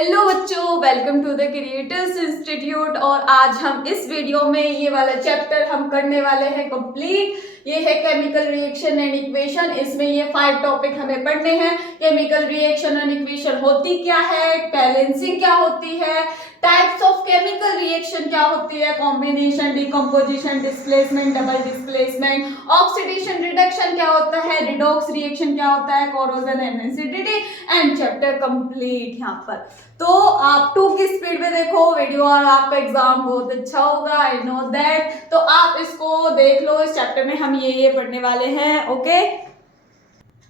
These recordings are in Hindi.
हेलो बच्चों, welcome to the creators institute. और आज हम इस वीडियो में ये वाला चैप्टर हम करने वाले हैं कंप्लीट। ये है केमिकल रिएक्शन एंड इक्वेशन। इसमें ये 5 टॉपिक हमें पढ़ने हैं। केमिकल रिएक्शन एंड इक्वेशन होती क्या है, बैलेंसिंग क्या होती है, टाइप्स ऑफ केमिकल रिएक्शन क्या होती है, combination, decomposition, displacement, double displacement, oxidation, reduction क्या होता है, रिडॉक्स रिएक्शन क्या होता है, corrosion and acidity and chapter complete. यहाँ पर तो आप 2 की स्पीड में देखो वीडियो और आपका एग्जाम बहुत अच्छा होगा, आई नो दैट। तो आप इसको देख लो। इस चैप्टर में हम ये पढ़ने वाले हैं। ओके,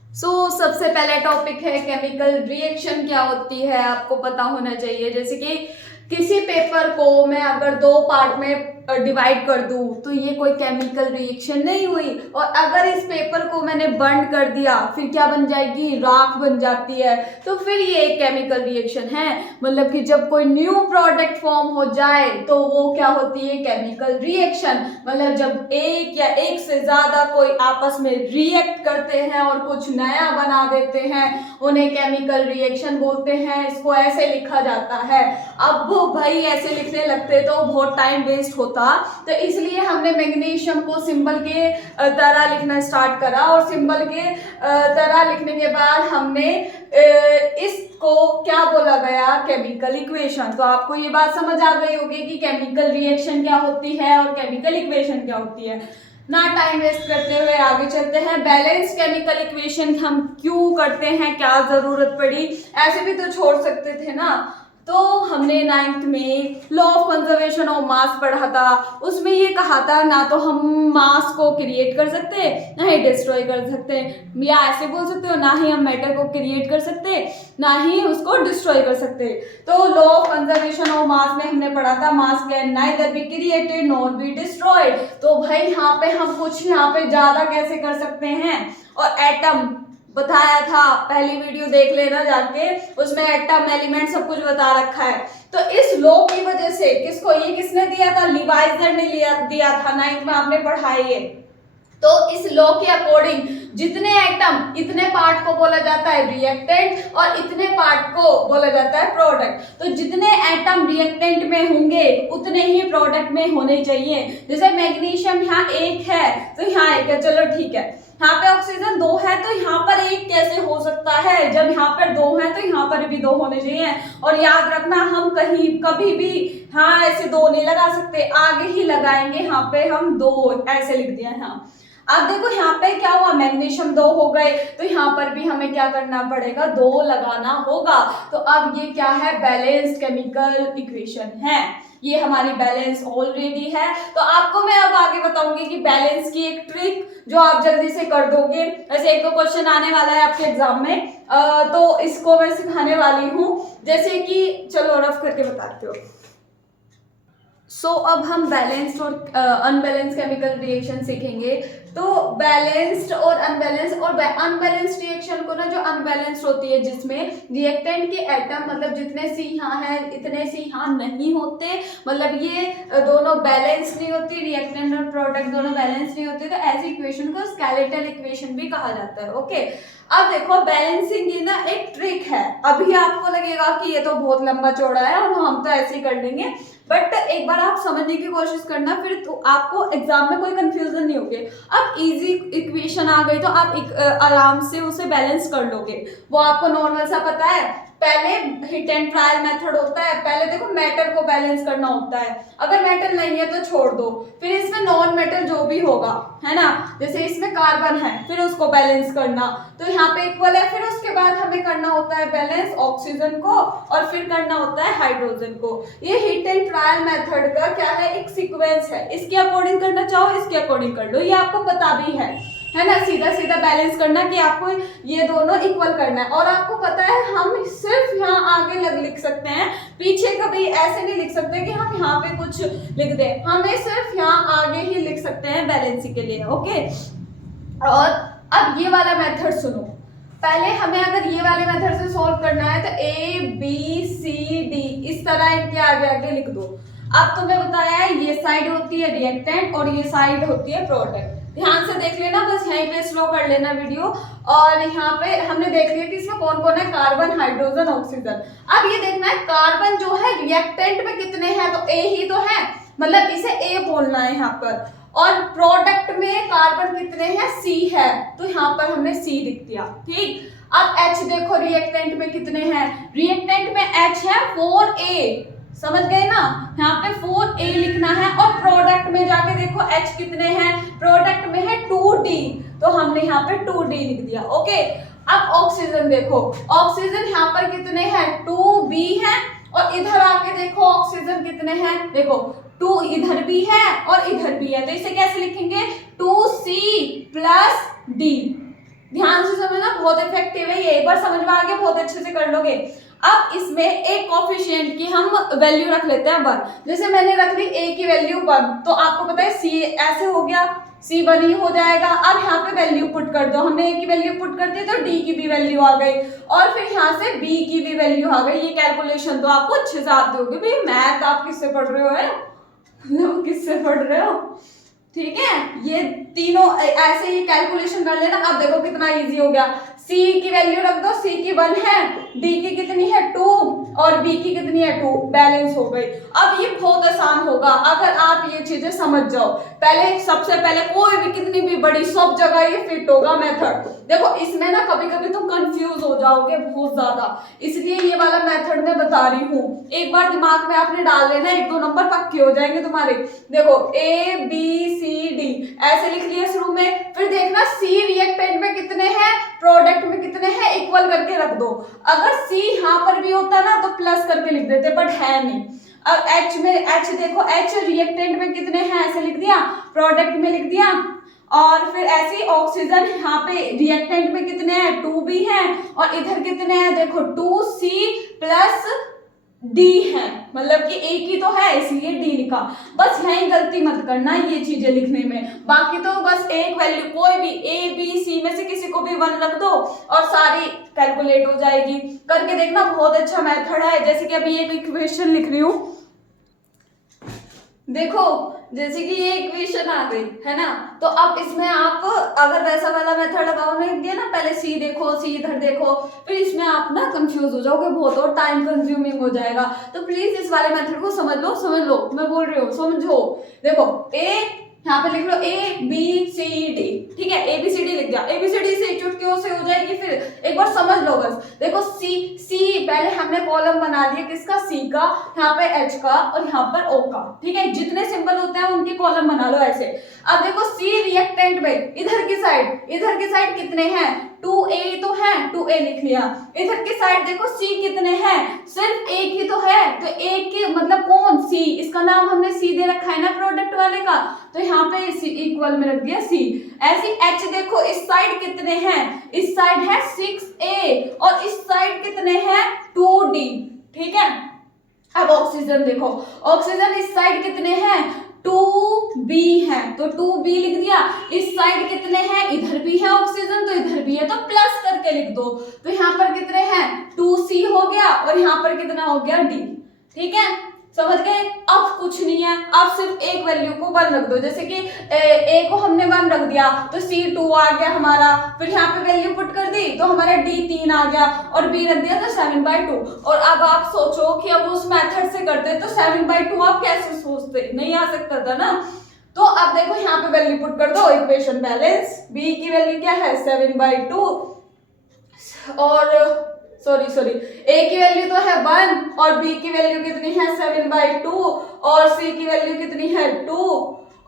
सबसे पहले टॉपिक है केमिकल रिएक्शन क्या होती है। आपको पता होना चाहिए, जैसे कि किसी पेपर को मैं अगर 2 पार्ट में डिवाइड कर दूं तो ये कोई केमिकल रिएक्शन नहीं हुई। और अगर इस पेपर को मैंने बर्न कर दिया फिर क्या बन जाएगी, राख बन जाती है, तो फिर ये एक केमिकल रिएक्शन है। मतलब कि जब कोई न्यू प्रोडक्ट फॉर्म हो जाए तो वो क्या होती है, केमिकल रिएक्शन। मतलब जब एक या एक से ज्यादा कोई आपस में रिएक्ट करते हैं और कुछ नया बना देते हैं, उन्हें केमिकल रिएक्शन बोलते हैं। इसको ऐसे लिखा जाता है। अब भाई ऐसे लिखने लगते तो बहुत टाइम वेस्ट होता, तो इसलिए हमने मैग्नीशियम को सिंबल के तरह लिखना स्टार्ट करा। और सिंबल के तरह लिखने के बाद हमने इसको क्या बोला गया, केमिकल इक्वेशन। तो आपको ये बात समझ आ गई होगी कि केमिकल रिएक्शन क्या होती है और केमिकल इक्वेशन क्या होती है। ना टाइम वेस्ट करते हुए आगे चलते हैं। बैलेंस केमिकल इक्वेशन हम क्यों करते हैं, क्या जरूरत पड़ी, ऐसे भी तो छोड़ सकते थे ना। तो हमने 9th में law of conservation of mass पढ़ा था। उसमें ये कहा था ना तो हम मास को क्रिएट कर सकते हैं, ना ही डिस्ट्रॉय कर सकते हैं, या ऐसे बोल सकते हो ना ही हम मैटर को क्रिएट कर सकते हैं, ना ही उसको डिस्ट्रॉय कर सकते हैं। तो law of conservation of mass में हमने पढ़ा था मास can neither be created nor be destroyed. तो भाई यहाँ पे हम कुछ यहाँ पे ज्यादा कैसे कर सकते हैं। और एटम बताया था, पहली वीडियो देख लेना जाके, उसमें एटम एलिमेंट सब कुछ बता रखा है। तो इस लॉ की वजह से किसने दिया था, लिवाइजर ने दिया था। 9th में आपने पढ़ाई है। तो इस लॉ के अकॉर्डिंग जितने एटम इतने पार्ट को बोला जाता है रिएक्टेंट और इतने पार्ट को बोला जाता है प्रोडक्ट। तो जितने एटम रिएक्टेंट में होंगे उतने ही प्रोडक्ट में होने चाहिए। जैसे मैग्नीशियम यहाँ 1 है तो यहाँ 1 है, चलो ठीक है। यहाँ पे ऑक्सीजन 2 है तो यहाँ पर 1 कैसे हो सकता है, जब यहाँ पर 2 है तो यहाँ पर भी 2 होने चाहिए। और याद रखना, हम कभी भी हाँ ऐसे 2 नहीं लगा सकते, आगे ही लगाएंगे। यहाँ पे हम 2 ऐसे लिख दिया यहाँ। अब देखो यहाँ पे क्या हुआ, मैग्नीशियम 2 हो गए, तो यहाँ पर भी हमें क्या करना पड़ेगा, 2 लगाना होगा। तो अब ये क्या है, बैलेंस्ड केमिकल इक्वेशन है। ये हमारी बैलेंस ऑलरेडी है। तो आपको मैं अब आगे बताऊंगी कि बैलेंस की एक ट्रिक जो आप जल्दी से कर दोगे। ऐसे 1-2 क्वेश्चन आने वाला है आपके एग्जाम में, तो इसको मैं सिखाने वाली हूँ। जैसे कि चलो रफ करके बताते हो। अब हम बैलेंस्ड और अनबैलेंस्ड केमिकल रिएक्शन सीखेंगे। तो बैलेंस्ड और अनबैलेंस्ड रिएक्शन को ना, जो अनबैलेंस्ड होती है जिसमें रिएक्टेंट के एटम मतलब जितने सी यहाँ है इतने सी यहाँ नहीं होते, मतलब ये दोनों बैलेंस नहीं होती, रिएक्टेंट और प्रोडक्ट दोनों बैलेंस नहीं होते, तो ऐसी इक्वेशन को स्केलेटल इक्वेशन भी कहा जाता है। ओके, अब देखो बैलेंसिंग की ना एक ट्रिक है। अभी आपको लगेगा कि ये तो बहुत लंबा चौड़ा है और हम तो ऐसे ही कर लेंगे, बट एक बार आप समझने की कोशिश करना, फिर तो आपको एग्जाम में कोई कंफ्यूजन नहीं होगी। अब इजी इक्वेशन आ गई तो आप आराम से उसे बैलेंस कर लोगे। वो आपको नॉर्मल सा पता है। पहले हिट एंड ट्रायल मेथड होता है। पहले देखो मैटर को बैलेंस करना होता है। अगर मेटल नहीं है तो छोड़ दो, फिर इसमें नॉन मेटल जो भी होगा है ना, जैसे इसमें कार्बन है फिर उसको बैलेंस करना, तो यहाँ पे इक्वल है। फिर उसके बाद हमें करना होता है बैलेंस ऑक्सीजन को और फिर करना होता है हाइड्रोजन को। ये हिट एंड ट्रायल मेथड का क्या है, एक सीक्वेंस है। इसके अकॉर्डिंग करना चाहो इसके अकॉर्डिंग कर लो, ये आपको पता भी है ना। सीधा सीधा बैलेंस करना कि आपको ये दोनों इक्वल करना है। और आपको पता है हम सिर्फ यहाँ आगे लिख सकते हैं, पीछे कभी ऐसे नहीं लिख सकते कि हम यहाँ पे कुछ लिख दें। हमें सिर्फ यहाँ आगे ही लिख सकते हैं बैलेंसिंग के लिए। ओके, और अब ये वाला मेथड सुनो। पहले हमें अगर ये वाले मेथड से सॉल्व करना है तो ABCD इस तरह इनके आगे आगे लिख दो। अब तुम्हें बताया है ये साइड होती है रिएक्टेंट और ये साइड होती है प्रोडक्ट। ध्यान से देख लेना, बस यहीं पे स्लो कर लेना वीडियो। और यहाँ पे हमने देख लिया कि इसमें कौन कौन है, कार्बन, हाइड्रोजन, ऑक्सीजन। अब ये देखना है कार्बन जो है रिएक्टेंट में कितने हैं, तो ए ही तो है, मतलब इसे ए बोलना है यहाँ पर। और प्रोडक्ट में कार्बन कितने हैं, सी है, तो यहाँ पर हमने सी लिख दिया। ठीक, अब H देखो रिएक्टेंट में कितने हैं, रिएक्टेंट में H है 4A, समझ गए ना, यहाँ पे 4A लिखना है। और प्रोडक्ट में जाके देखो H कितने हैं, प्रोडक्ट में है 2D, तो हमने यहाँ पे 2D लिख दिया। ओके, अब ऑक्सीजन देखो, ऑक्सीजन यहाँ पर कितने हैं, 2B है। और इधर आके देखो ऑक्सीजन कितने हैं, देखो 2 इधर भी है और इधर भी है, तो इसे कैसे लिखेंगे, 2C प्लस D। ध्यान से समझना, बहुत इफेक्टिव है ये, एक बार समझ में आ गया बहुत अच्छे से कर लोगे। अब इसमें एक कोफिशिएंट की हम वैल्यू रख लेते हैं 1, जैसे मैंने रख ली A की वैल्यू 1, तो आपको पता है C ऐसे हो गया, C 1 ही हो जाएगा। अब यहाँ पे वैल्यू पुट कर दो, हमने A की वैल्यू पुट कर दी तो D की भी वैल्यू आ गई, और फिर यहाँ से B की भी वैल्यू आ गई। ये कैलकुलेशन तो आपको अच्छे से आती होगी भाई, मैथ आप किससे पढ़ रहे हो है, मतलब किससे पढ़ रहे हो, ठीक है। ये तीनों ऐसे ही कैलकुलेशन कर लेना। अब देखो कितना इजी हो गया, C की वैल्यू रख दो, C की 1 है, D की कितनी है 2 और B की कितनी है 2, बैलेंस हो गई। अब ये बहुत आसान होगा अगर आप ये चीजें समझ जाओ। पहले सबसे पहले कोई भी कितनी भी बड़ी सब जगह ये फिट होगा मेथड। देखो इसमें ना कभी कभी तुम कंफ्यूज हो जाओगे बहुत ज्यादा, इसलिए ये वाला मेथड मैं बता रही हूँ। एक बार दिमाग में आपने डाल लेना, 1-2 नंबर पक्के हो जाएंगे तुम्हारे। देखो ABCD ऐसे लिख लिया शुरू में, फिर देखना C रिएक्टेंट में कितने हैं, प्रोडक्ट में कितने हैं, इक्वल करके रख दो। अगर C यहाँ पर भी होता ना तो प्लस करके लिख देते, बट है नहीं। अब H में, H देखो H रिएक्टेंट में कितने हैं, ऐसे लिख दिया, प्रोडक्ट में लिख दिया। और फिर ऐसे ऑक्सीजन यहाँ पे रिएक्टेंट में कितने हैं, 2 भी हैं, और इधर कितने हैं देखो 2C प्लस D है, मतलब कि एक ही तो है इसलिए D लिखा। बस यही गलती मत करना ये चीजें लिखने में, बाकी तो बस एक वैल्यू कोई भी A B C में से किसी को भी 1 रख दो और सारी कैलकुलेट हो जाएगी। करके देखना, बहुत अच्छा मेथड है। जैसे कि अभी एक इक्वेशन लिख रही हूँ, देखो जैसे कि ये इक्वेशन आ गई है ना, तो अब इसमें आप अगर वैसा वाला मेथड लगाओगे ना, पहले C देखो, C इधर देखो, फिर इसमें आप ना कंफ्यूज हो जाओगे बहुत और टाइम कंज्यूमिंग हो जाएगा। तो प्लीज इस वाले मेथड को समझ लो, मैं बोल रही हूँ समझो। देखो A यहाँ पे लिख लो ABCD, ठीक है, ABCD लिख दिया, ABCD से चुटकियों से हो जाएगी। फिर एक बार समझ लो बस, देखो C पहले हमने कॉलम बना लिया किसका, C का, यहाँ पे H का और यहाँ पर O का, ठीक है, जितने सिंबल होते हैं उनके कॉलम बना लो ऐसे। अब देखो C रिएक्टेंट में इधर की साइड कितने हैं, 2A तो है, 2A लिख लिया। इधर की साइड देखो C कितने हैं, सिर्फ एक ही तो है, तो एक के मतलब कौन, C, इसका नाम हमने C दे रखा है ना प्रोडक्ट वाले का, तो यहाँ पे C इक्वल में रख दिया C। ऐसी H देखो इस साइड कितने हैं, इस साइड है 6A और इस साइड कितने हैं 2D, ठीक है। अब ऑक्सीजन देखो, ऑक्सीजन इस साइड कितने हैं 2B है, तो 2B लिख दिया। इस साइड कितने हैं, इधर भी है ऑक्सीजन तो इधर भी है, तो प्लस करके लिख दो। तो यहाँ पर कितने हैं 2C हो गया और यहाँ पर कितना हो गया D, ठीक है, समझ गए। अब कुछ नहीं है, अब सिर्फ एक वैल्यू को 1 रख दो, जैसे कि A को हमने 1 रख दिया तो C 2 आ गया हमारा, फिर यहाँ पे वैल्यू पुट कर दी तो हमारा D 3 आ गया और B रख दिया तो 7/2। और अब आप सोचो कि अब उस मेथड से करते तो 7/2 आप कैसे सोचते, नहीं आ सकता था ना। तो अब देखो यहाँ पे वैल्यू पुट कर दो, इक्वेशन बैलेंस, B की वैल्यू क्या है 7/2 और सॉरी A की वैल्यू तो है 1 और B की वैल्यू कितनी है 7/2 और C की वैल्यू कितनी है 2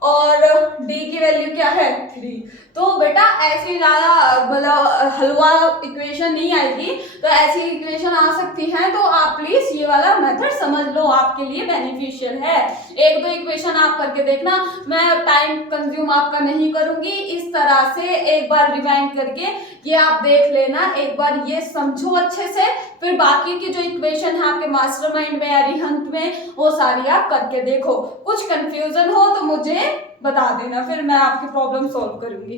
और D की वैल्यू क्या है 3। तो बेटा ऐसी ज्यादा मतलब हलवा इक्वेशन नहीं आएगी, तो ऐसी इक्वेशन आ सकती है, तो आप प्लीज ये वाला मेथड समझ लो, आपके लिए बेनिफिशियल है। 1-2 इक्वेशन आप करके देखना, मैं टाइम कंज्यूम आपका नहीं करूंगी, इस तरह से एक बार रिवाइंड करके ये आप देख लेना, एक बार ये समझो अच्छे से, फिर बाकी की जो इक्वेशन है आपके मास्टरमाइंड में या रिहंत में वो सारी आप करके देखो। कुछ कंफ्यूजन हो तो मुझे बता देना, फिर मैं आपकी प्रॉब्लम सॉल्व करूंगी।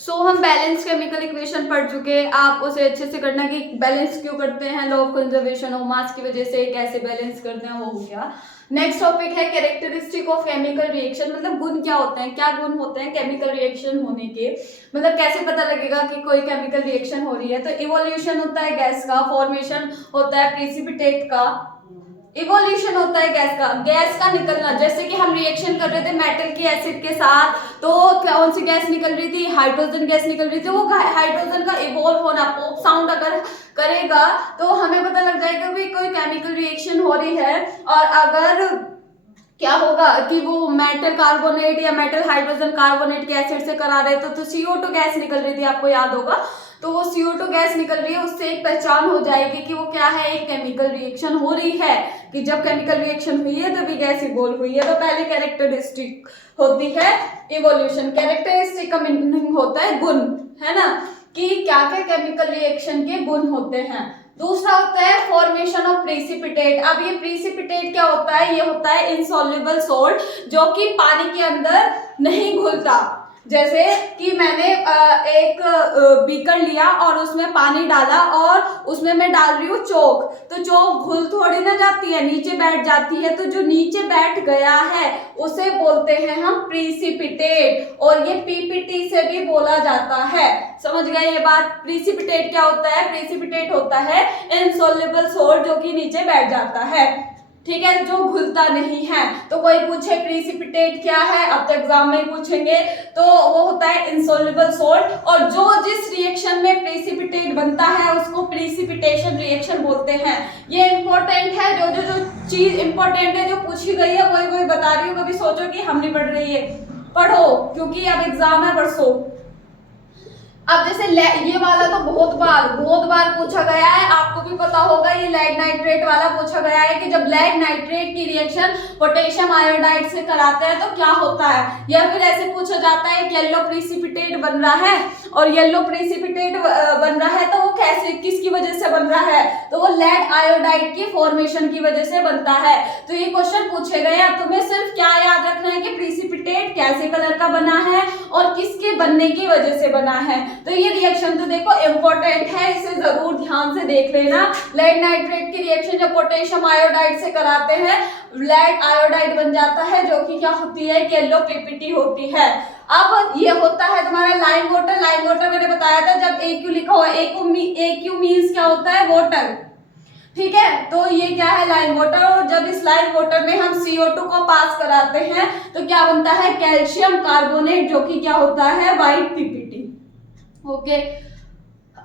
सो हम बैलेंस केमिकल इक्वेशन पढ़ चुके हैं, आप उसे अच्छे से करना कि बैलेंस क्यों करते हैं, law of conservation of mass की वजह से कैसे बैलेंस करते हैं, वो हो गया। नेक्स्ट टॉपिक है कैरेक्टरिस्टिक ऑफ केमिकल रिएक्शन, मतलब गुण क्या होते हैं, क्या गुण होते हैं केमिकल रिएक्शन होने के, मतलब कैसे पता लगेगा कि कोई केमिकल रिएक्शन हो रही है। तो इवोल्यूशन होता है गैस का, फॉर्मेशन होता है प्रेसिपिटेट का, इवोल्यूशन होता है गैस का निकलना, जैसे कि हम रिएक्शन कर रहे थे मेटल की एसिड के साथ, तो कौन सी गैस निकल रही थी, हाइड्रोजन गैस निकल रही थी, वो हाइड्रोजन का इवोल्व होना, पॉप साउंड अगर करेगा तो हमें पता लग जाएगा कि कोई केमिकल रिएक्शन हो रही है। और अगर क्या होगा कि वो मेटल कार्बोनेट या मेटल हाइड्रोजन कार्बोनेट के एसिड से करा रहे तो CO2 गैस निकल रही थी, आपको याद होगा, तो वो CO2 गैस निकल रही है, उससे एक पहचान हो जाएगी कि वो क्या है, एक केमिकल रिएक्शन हो रही है, कि जब केमिकल रिएक्शन हुई है तभी गैस इवोल्व हुई है। तो पहले कैरेक्टरिस्टिक होती है इवोल्यूशन, कैरेक्टरिस्टिक का मीनिंग होता है गुण, है ना, कि क्या क्या केमिकल रिएक्शन के गुण होते हैं। दूसरा होता है फॉर्मेशन ऑफ प्रेसिपिटेट। अब ये प्रेसिपिटेट क्या होता है, ये होता है इनसॉल्युबल सॉल्ट, जो कि पानी के अंदर नहीं घुलता। जैसे कि मैंने एक बीकर लिया और उसमें पानी डाला और उसमें मैं डाल रही हूँ चोक, तो चोक घुल थोड़ी ना जाती है, नीचे बैठ जाती है, तो जो नीचे बैठ गया है उसे बोलते हैं हम प्रेसिपिटेट, और ये पीपीटी से भी बोला जाता है। समझ गए ये बात। प्रेसिपिटेट क्या होता है, प्रेसिपिटेट होता है इनसॉल्युबल सॉल्ट जो कि नीचे बैठ जाता है, ठीक है, जो घुलता नहीं है। तो कोई पूछे प्रेसिपिटेट क्या है, अब तो एग्जाम में पूछेंगे, तो वो होता है इनसॉल्युबल सॉल्ट, और जो जिस रिएक्शन में प्रेसिपिटेट बनता है उसको प्रेसिपिटेशन रिएक्शन बोलते हैं। ये इंपॉर्टेंट है, जो जो जो चीज इंपॉर्टेंट है जो पूछी गई है वही वही बता रही हूँ, कभी सोचो कि हम नहीं पढ़ रही है, पढ़ो, क्योंकि अब एग्जाम है परसों। अब जैसे ये वाला तो बहुत बार पूछा गया है, आपको भी पता होगा, ये लेड नाइट्रेट वाला पूछा गया है कि जब लेड नाइट्रेट की रिएक्शन पोटेशियम आयोडाइड से कराते हैं तो क्या होता है। या फिर ऐसे पूछा जाता है कि येलो प्रेसिपिटेट बन रहा है, और येलो प्रेसिपिटेट बन रहा है तो वो कैसे, किसकी वजह से बन रहा है, तो वो लेड आयोडाइड की फॉर्मेशन की वजह से बनता है। तो ये क्वेश्चन पूछे गए हैं, तुम्हें सिर्फ क्या याद रखना है कि प्रेसिपिटेट कैसे कलर का बना है और किसके बनने की वजह से बना है। तो ये रिएक्शन तो देखो इंपॉर्टेंट है, इसे जरूर ध्यान से देख लेना। लेड नाइट्रेट की रिएक्शन जब पोटेशियम आयोडाइड से कराते हैं, लेड आयोडाइड बन जाता है, जो कि क्या होती है, येलो पीपीटी होती है। अब ये होता है तुम्हारा लाइम वाटर। लाइम वाटर मैंने बताया था, जब AQ लिखा हुआ, AQ मीन्स क्या होता है, वाटर, ठीक है, तो ये क्या है, लाइम वाटर। और जब इस लाइम वाटर में हम CO2 को पास कराते हैं तो क्या बनता है, कैल्शियम कार्बोनेट, जो कि क्या होता है, व्हाइट पीपीटी। ओके,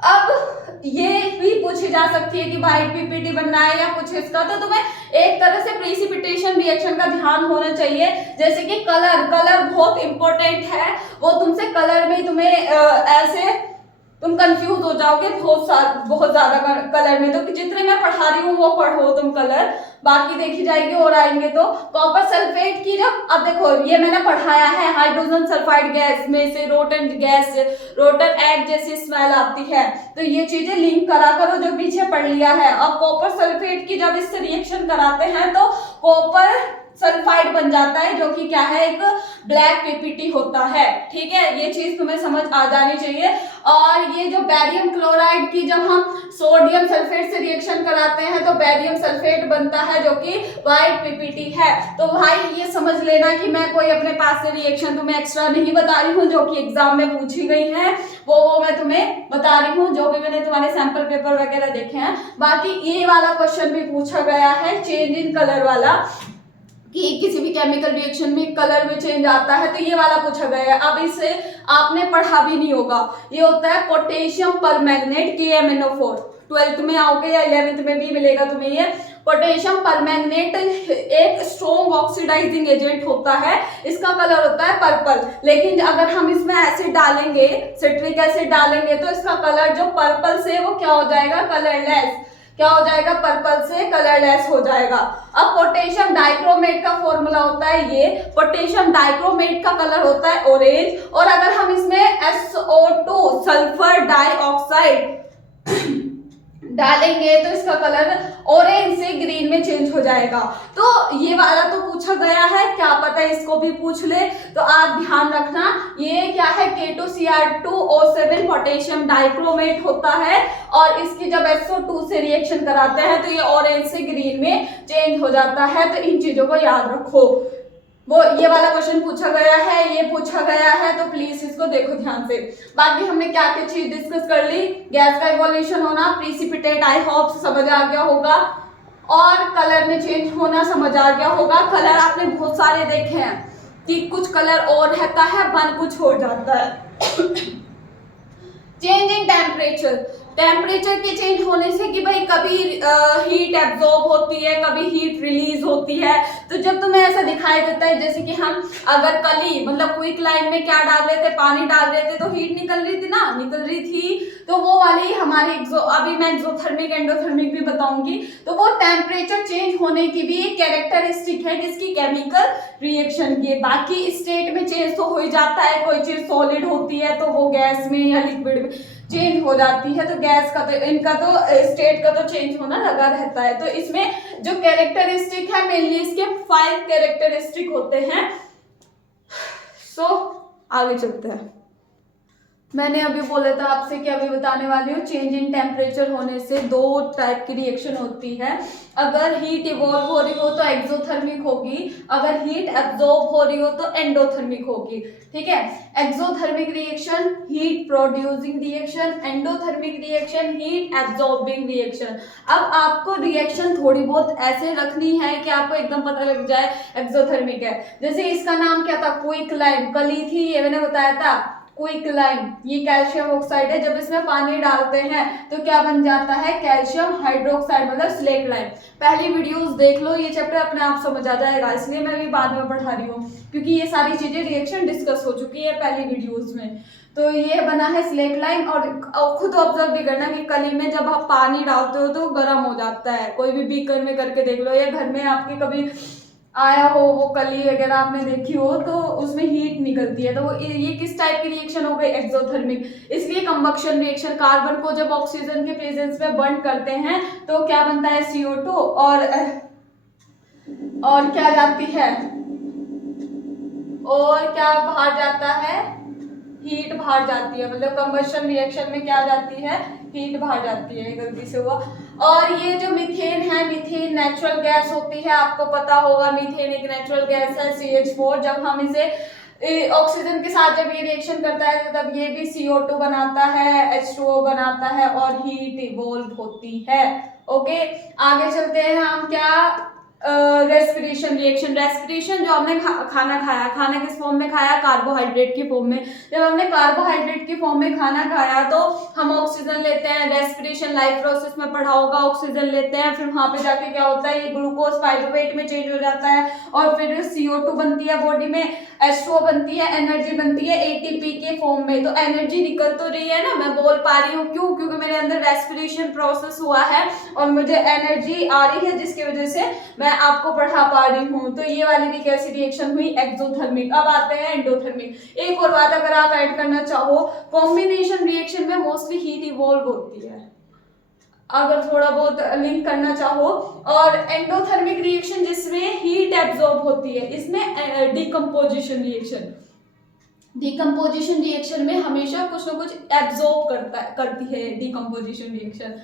अब ये भी पूछी जा सकती है कि व्हाइट पीपीटी बनना है या कुछ इसका, तो तुम्हें एक तरह से प्रेसिपिटेशन रिएक्शन का ध्यान होना चाहिए। जैसे कि कलर बहुत इंपॉर्टेंट है, वो तुमसे कलर में तुम्हें ऐसे तुम कंफ्यूज हो जाओगे बहुत ज्यादा कलर में, तो जितने मैं पढ़ा रही हूँ वो पढ़ो तुम कलर, बाकी देखी जाएगी और आएंगे। तो कॉपर सल्फेट की जब, अब देखो ये मैंने पढ़ाया है, हाइड्रोजन सल्फाइड गैस में से रोटन एग जैसी स्मेल आती है, तो ये चीजें लिंक करा करो जो पीछे पढ़ लिया है। अब कॉपर सल्फेट की जब इससे रिएक्शन कराते हैं तो कॉपर सल्फाइड बन जाता है, जो कि क्या है, एक ब्लैक पीपीटी होता है, ठीक है, ये चीज तुम्हें समझ आ जानी चाहिए। और ये जो बैरियम क्लोराइड की जब हम सोडियम सल्फेट से रिएक्शन कराते हैं तो बैरियम सल्फेट बनता है, जो कि व्हाइट पीपीटी है। तो भाई ये समझ लेना कि मैं कोई अपने पास से रिएक्शन तुम्हें एक्स्ट्रा नहीं बता रही हूँ, जो कि एग्जाम में पूछी गई है वो मैं तुम्हें बता रही हूँ, जो भी मैंने तुम्हारे सैंपल पेपर वगैरह देखे हैं। बाकी ये वाला क्वेश्चन भी पूछा गया है, चेंज इन कलर वाला, कि किसी भी केमिकल रिएक्शन में कलर में चेंज आता है, तो ये वाला पूछा गया है। अब इसे आपने पढ़ा भी नहीं होगा, ये होता है पोटेशियम परमैंगनेट KMnO4, 12th में आओगे या 11th में भी मिलेगा तुम्हें। ये पोटेशियम परमैंगनेट एक स्ट्रॉन्ग ऑक्सीडाइजिंग एजेंट होता है, इसका कलर होता है पर्पल, लेकिन अगर हम इसमें एसिड डालेंगे, सिट्रिक एसिड डालेंगे, तो इसका कलर जो पर्पल से वो क्या हो जाएगा, कलरलेस, क्या हो जाएगा, पर्पल से कलरलेस हो जाएगा। अब पोटेशियम डाइक्रोमेट का फॉर्मूला होता है ये, पोटेशियम डाइक्रोमेट का कलर होता है ऑरेंज, और अगर हम इसमें SO2 सल्फर डाइऑक्साइड डालेंगे तो इसका कलर ऑरेंज से ग्रीन में चेंज हो जाएगा। तो ये वाला तो पूछा गया है, क्या पता इसको भी पूछ ले, तो आप ध्यान रखना। ये क्या है, K2Cr2O7 पोटेशियम डाइक्रोमेट होता है और इसकी जब SO2 से रिएक्शन कराते हैं तो ये ऑरेंज से ग्रीन में चेंज हो जाता है। तो इन चीजों को याद रखो। वो ये वाला क्वेश्चन पूछा गया है, ये पूछा गया है, तो प्लीज इसको देखो ध्यान से। बाकी हमने क्या क्या चीज डिस्कस कर ली, गैस का इवोल्यूशन होना, प्रीसिपिटेट, आई होप समझ आ गया होगा, और कलर में चेंज होना समझ आ गया होगा। कलर आपने बहुत सारे देखे हैं कि कुछ कलर और रहता है, बन कुछ हो जाता है। चेंज इन टेम्परेचर, टेम्परेचर के चेंज होने से कि भाई कभी हीट एब्जॉर्ब होती है, कभी हीट रिलीज होती है। तो जब तुम्हें ऐसा दिखाई देता है जैसे कि हम अगर कली मतलब क्विक लाइन में क्या डाल रहे थे, पानी डाल रहे थे, तो हीट निकल रही थी ना, निकल रही थी, तो वो वाली हमारी अभी मैं एक्सोथर्मिक एंडोथर्मिक भी बताऊंगी। तो वो टेम्परेचर चेंज होने की भी एक कैरेक्टरिस्टिक है किसकी, केमिकल रिएक्शन की। बाकी स्टेट में चेंज तो हो ही जाता है, कोई चीज सॉलिड होती है तो वो गैस में या लिक्विड में चेंज हो जाती है, तो गैस का तो इनका तो स्टेट का तो चेंज होना लगा रहता है। तो इसमें जो कैरेक्टरिस्टिक है मेनली इसके 5 कैरेक्टरिस्टिक होते हैं। सो आगे चलते हैं। मैंने अभी बोला था आपसे कि अभी बताने वाली हूँ, चेंज इन टेम्परेचर होने से 2 टाइप की रिएक्शन होती है। अगर हीट इवॉल्व हो रही हो तो एक्सोथर्मिक होगी, अगर हीट एब्जॉर्ब हो रही हो तो एंडोथर्मिक होगी। ठीक है, exothermic reaction heat producing reaction, endothermic reaction heat absorbing reaction. अब आपको रिएक्शन थोड़ी बहुत ऐसे रखनी है कि आपको एकदम पता लग जाए एक्सोथर्मिक है। जैसे इसका नाम क्या था, क्विकलाइम, कली थी, ये मैंने बताया था क्विकलाइम, ये कैल्शियम ऑक्साइड है। जब इसमें पानी डालते हैं तो क्या बन जाता है, कैल्शियम हाइड्रोक्साइड मतलब स्लेट लाइम। पहली वीडियोस देख लो, ये चैप्टर अपने आप समझ आ जाएगा, इसलिए मैं भी बाद में पढ़ा रही हूँ क्योंकि ये सारी चीजें रिएक्शन डिस्कस हो चुकी है पहली वीडियोस में। तो ये बना है स्लेट लाइम। और खुद ऑब्जर्व भी करना कि कली में जब आप पानी डालते हो तो गर्म हो जाता है, कोई भी बीकर में करके देख लो, या घर में आपके कभी आया हो वो कली वगैरह आपने देखी हो तो उसमें हीट निकलती है। तो वो ये किस टाइप की रिएक्शन हो गई, एक्सोथर्मिक। इसलिए कंबक्शन रिएक्शन, कार्बन को जब ऑक्सीजन के प्रेजेंस में बर्न करते हैं तो क्या बनता है, CO2, और क्या जाती है, और क्या बाहर जाता है, हीट बाहर जाती है। मतलब कंबशन रिएक्शन में क्या जाती है, हीट बाहर जाती है, गलती से हुआ। और ये जो मीथेन है, मीथेन नेचुरल गैस होती है, आपको पता होगा मीथेन एक नेचुरल गैस है, CH4। जब हम इसे ऑक्सीजन के साथ जब ये रिएक्शन करता है तब ये भी CO2 बनाता है, H2O बनाता है और हीट इवॉल्व होती है। ओके, आगे चलते हैं हम क्या, रेस्पिरेशन रिएक्शन। रेस्पिरेशन जो हमने खाना खाया, खाना किस फॉर्म में खाया, कार्बोहाइड्रेट की फॉर्म में। जब हमने कार्बोहाइड्रेट की फॉर्म में खाना खाया तो हम ऑक्सीजन लेते हैं, रेस्पिरेशन लाइफ प्रोसेस में पढ़ा होगा, ऑक्सीजन लेते हैं, फिर वहां पे जाके क्या होता है, ये ग्लूकोज पाइरुवेट में चेंज हो जाता है और फिर CO2 बनती है बॉडी में, H2O बनती है, एनर्जी बनती है ATP के फॉर्म में। तो एनर्जी निकल तो रही है ना, मैं बोल पा रही हूँ, क्यों, क्योंकि मेरे अंदर रेस्पिरेशन प्रोसेस हुआ है और मुझे एनर्जी आ रही है जिसकी वजह से मैं आपको पढ़ा पा रही हूँ। तो ये वाली भी कैसी रिएक्शन हुई, एक्सोथर्मिक। अब आते हैं एंडोथर्मिक। एक और बात अगर आप ऐड करना चाहो, कॉम्बिनेशन रिएक्शन में मोस्टली हीट इवॉल्व होती है, अगर थोड़ा बहुत लिंक करना चाहो। और एंडोथर्मिक रिएक्शन जिसमें हीट एब्जॉर्ब होती है, इसमें डिकम्पोजिशन रिएक्शन। डिकम्पोजिशन रिएक्शन में हमेशा कुछ ना कुछ एब्जॉर्ब करती है डिकम्पोजिशन रिएक्शन।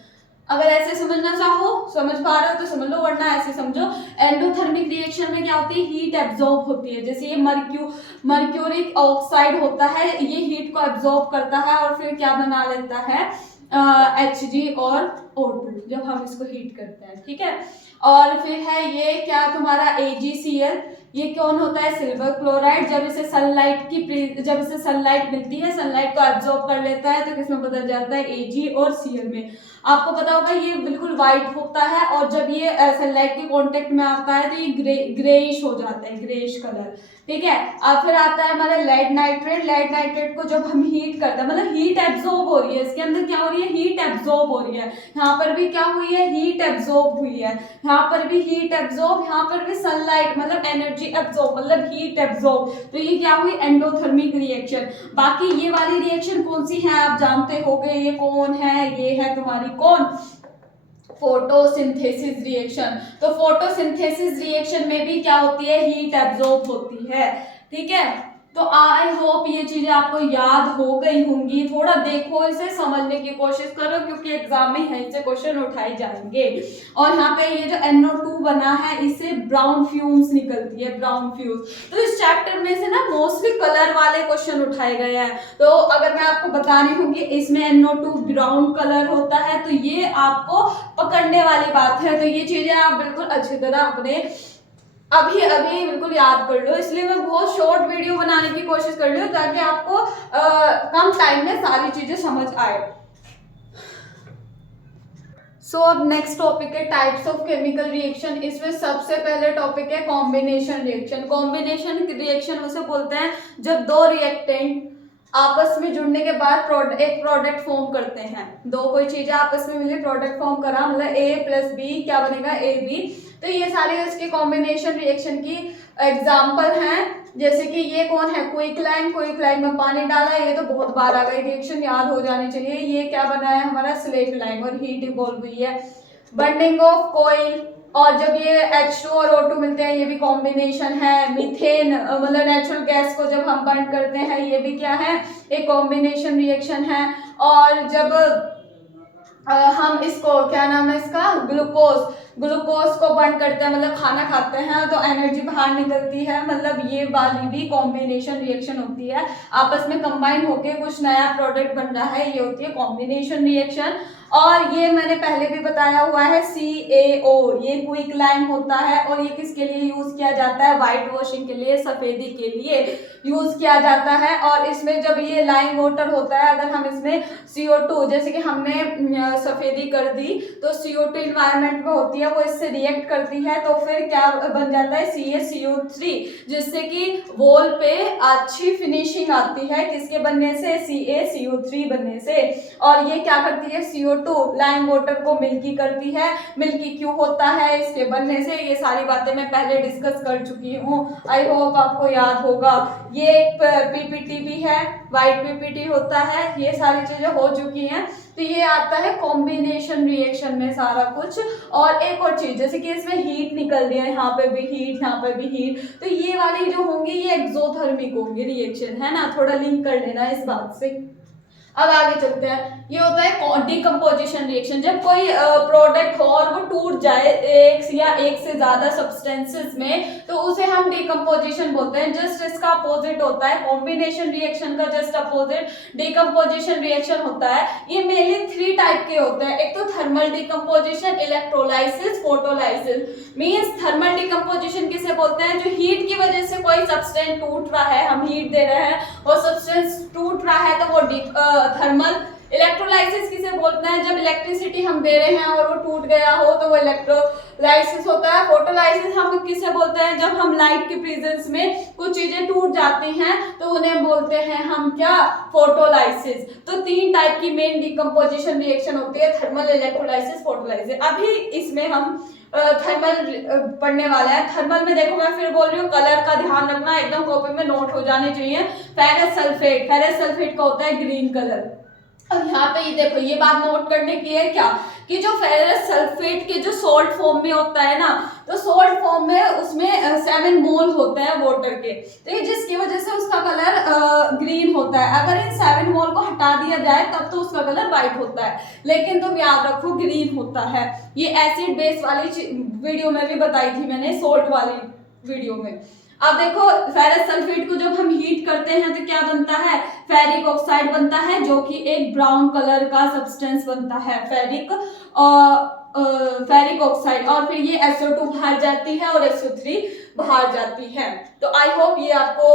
अगर ऐसे समझना चाहो, समझ पा रहे हो तो समझ लो, वरना ऐसे समझो। एंडोथर्मिक रिएक्शन में क्या होती है, हीट एब्जॉर्ब होती है। जैसे ये मर्क्यूरिक ऑक्साइड होता है, ये हीट को एब्जॉर्ब करता है और फिर क्या बना लेता है, Hg और O2 जब हम इसको हीट करते हैं। ठीक है, और फिर है ये क्या तुम्हारा AgCl, ये कौन होता है, सिल्वर क्लोराइड। जब इसे सनलाइट मिलती है, सनलाइट को एब्जॉर्ब कर लेता है तो किसमें बदल जाता है, Ag और Cl में। आपको पता होगा ये बिल्कुल व्हाइट होता है और जब ये सनलाइट के कांटेक्ट में आता है तो ये ग्रेइश हो जाता है, ग्रेइश कलर। ठीक है, अब फिर आता है हमारा लेड नाइट्रेट। लेड नाइट्रेट को जब हम हीट करते हैं, मतलब हीट एब्जॉर्ब हो रही है, इसके अंदर क्या हो रही है, हीट एब्जॉर्ब हो रही है। यहाँ पर भी क्या हुई है, हीट एब्जॉर्ब हुई है, यहाँ पर भी हीट एब्जॉर्ब, यहाँ पर भी सनलाइट मतलब एनर्जी एब्जॉर्ब मतलब हीट एब्जॉर्ब। तो ये क्या हुई, एंडोथर्मिक रिएक्शन। बाकी ये वाली रिएक्शन कौन सी है आप जानते होंगे, ये कौन है, ये है तुम्हारी कौन, फोटोसिंथेसिस रिएक्शन। तो फोटोसिंथेसिस रिएक्शन में भी क्या होती है, हीट एब्जॉर्ब होती है, ठीक है। तो आई होप ये चीजें आपको याद हो गई होंगी। थोड़ा देखो, इसे समझने की कोशिश करो, क्योंकि एग्जाम में यहीं से क्वेश्चन उठाए जाएंगे। और यहाँ पे ये जो NO2 बना है, इससे ब्राउन फ्यूम्स निकलती है, ब्राउन फ्यूम्स। तो इस चैप्टर में से ना मोस्टली कलर वाले क्वेश्चन उठाए गए हैं। तो अगर मैं आपको बता रही हूँ कि इसमें NO2 ब्राउन कलर होता है, तो ये आपको पकड़ने वाली बात है। तो ये चीजें आप बिल्कुल अच्छी तरह अपने अभी बिल्कुल याद कर लो। इसलिए मैं बहुत शॉर्ट वीडियो बनाने की कोशिश कर रही हूँ, ताकि आपको कम टाइम में सारी चीजें समझ आए। अब नेक्स्ट टॉपिक है टाइप्स ऑफ केमिकल रिएक्शन। इसमें सबसे पहले टॉपिक है कॉम्बिनेशन रिएक्शन। कॉम्बिनेशन रिएक्शन उसे बोलते हैं जब दो रिएक्टेंट आपस में जुड़ने के बाद एक प्रोडक्ट फॉर्म करते हैं। दो कोई चीजें आपस में मिली, प्रोडक्ट फॉर्म करा, मतलब A+B क्या बनेगा, AB। तो ये सारे इसके कॉम्बिनेशन रिएक्शन की एग्जाम्पल हैं। जैसे कि ये कौन है, क्विकलाइन में पानी डाला, ये तो बहुत बार आ गई, रिएक्शन याद हो जानी चाहिए। ये क्या बना है हमारा, स्लेट लाइन, और हीट इवॉल्व हुई है। बर्निंग ऑफ कोयल, और जब ये H2 और O2 मिलते हैं, ये भी कॉम्बिनेशन है। मीथेन मतलब नेचुरल गैस को जब हम बर्न करते हैं, ये भी क्या है, एक कॉम्बिनेशन रिएक्शन है। और जब हम इसको क्या नाम है इसका, ग्लूकोज को बर्न करते हैं, मतलब खाना खाते हैं तो एनर्जी बाहर निकलती है, मतलब ये वाली भी कॉम्बिनेशन रिएक्शन होती है। आपस में कंबाइन होके कुछ नया प्रोडक्ट बन रहा है, ये होती है कॉम्बिनेशन रिएक्शन। और ये मैंने पहले भी बताया हुआ है, CaO, ये क्विकलाइन होता है, और ये किसके लिए यूज किया जाता है, व्हाइट वॉशिंग के लिए, सफेदी के लिए यूज किया जाता है। और इसमें जब ये लाइम वाटर होता है, अगर हम इसमें CO2, जैसे कि हमने सफेदी कर दी, तो CO2 इन्वायरमेंट में होती है, वो इससे रिएक्ट करती है, तो फिर क्या बन जाता है, CaCO3, जिससे कि वॉल पे अच्छी फिनिशिंग आती है, किसके बनने से, CaCO3 बनने से। और ये क्या करती है, CO2 लाइम वाटर को मिल्की करती है। मिल्की क्यों होता है, इसके बनने से। ये सारी बातें मैं पहले डिस्कस कर चुकी हूँ, आई होप आपको याद होगा। ये एक PPT भी है, व्हाइट PPT होता है, ये सारी चीजें हो चुकी हैं। तो ये आता है कॉम्बिनेशन रिएक्शन में सारा कुछ। और एक और चीज, जैसे कि इसमें हीट निकल रही है, यहाँ पे भी हीट, यहाँ पे भी हीट, तो ये वाली जो होंगी ये एक्सोथर्मिक होंगी रिएक्शन, है ना, थोड़ा लिंक कर लेना इस बात से। अब आगे चलते हैं, ये होता है डिकम्पोजिशन रिएक्शन। जब कोई प्रोडक्ट हो और वो टूट जाए एक से ज्यादा सब्सटेंसेस में, तो उसे हम डिकम्पोजिशन बोलते हैं। जस्ट इसका अपोजिट होता है कॉम्बिनेशन रिएक्शन का, जस्ट अपोजिट डिकम्पोजिशन रिएक्शन होता है। ये मेनली 3 टाइप के होते हैं। एक तो thermal decomposition, electrolysis, photolysis. Means thermal decomposition किसे बोलते हैं, जो हीट की वजह से कोई सब्सटेंस टूट रहा है, हम हीट दे रहे हैं और सब्सटेंस टूट रहा है, तो वो थर्मल। इलेक्ट्रोलाइसिस किसे बोलते हैं, जब इलेक्ट्रिसिटी हम दे रहे हैं और वो टूट गया हो, तो वो इलेक्ट्रोलाइसिस होता है। फोटोलाइसिस हम किसे बोलते हैं, जब हम लाइट के प्रेजेंस में कुछ चीजें टूट जाती हैं, तो उन्हें बोलते हैं हम क्या, फोटोलाइसिस। तो 3 टाइप की मेन डिकम्पोजिशन रिएक्शन होती है, थर्मल, इलेक्ट्रोलाइसिस, फोटोलाइसिस। अभी इसमें हम थर्मल पढ़ने वाला है। थर्मल में देखो, मैं फिर बोल रही हूँ, कलर का ध्यान रखना, एकदम कॉपी में नोट हो जाने चाहिए। फेरस सल्फेट का होता है ग्रीन कलर। अब यहाँ पे ये देखो, ये बात नोट करने की है क्या, कि जो फेरस सल्फेट के जो सॉल्ट फॉर्म में होता है ना, तो सॉल्ट फॉर्म में उसमें 7 मोल होते हैं वाटर के, तो ये जिसकी वजह से उसका कलर ग्रीन होता है। अगर इन 7 मोल को हटा दिया जाए तब तो उसका कलर व्हाइट होता है, लेकिन तुम याद रखो ग्रीन होता है। ये एसिड बेस वाली वीडियो में भी बताई थी मैंने, सोल्ट वाली वीडियो में। अब देखो, फेरस सल्फेट को जब हम हीट करते हैं तो क्या बनता है, फेरिक ऑक्साइड बनता है, जो कि एक ब्राउन कलर का सब्सटेंस बनता है, फेरिक ऑक्साइड। और फिर ये SO2 बाहर जाती है और SO3 बाहर जाती है। तो आई होप ये आपको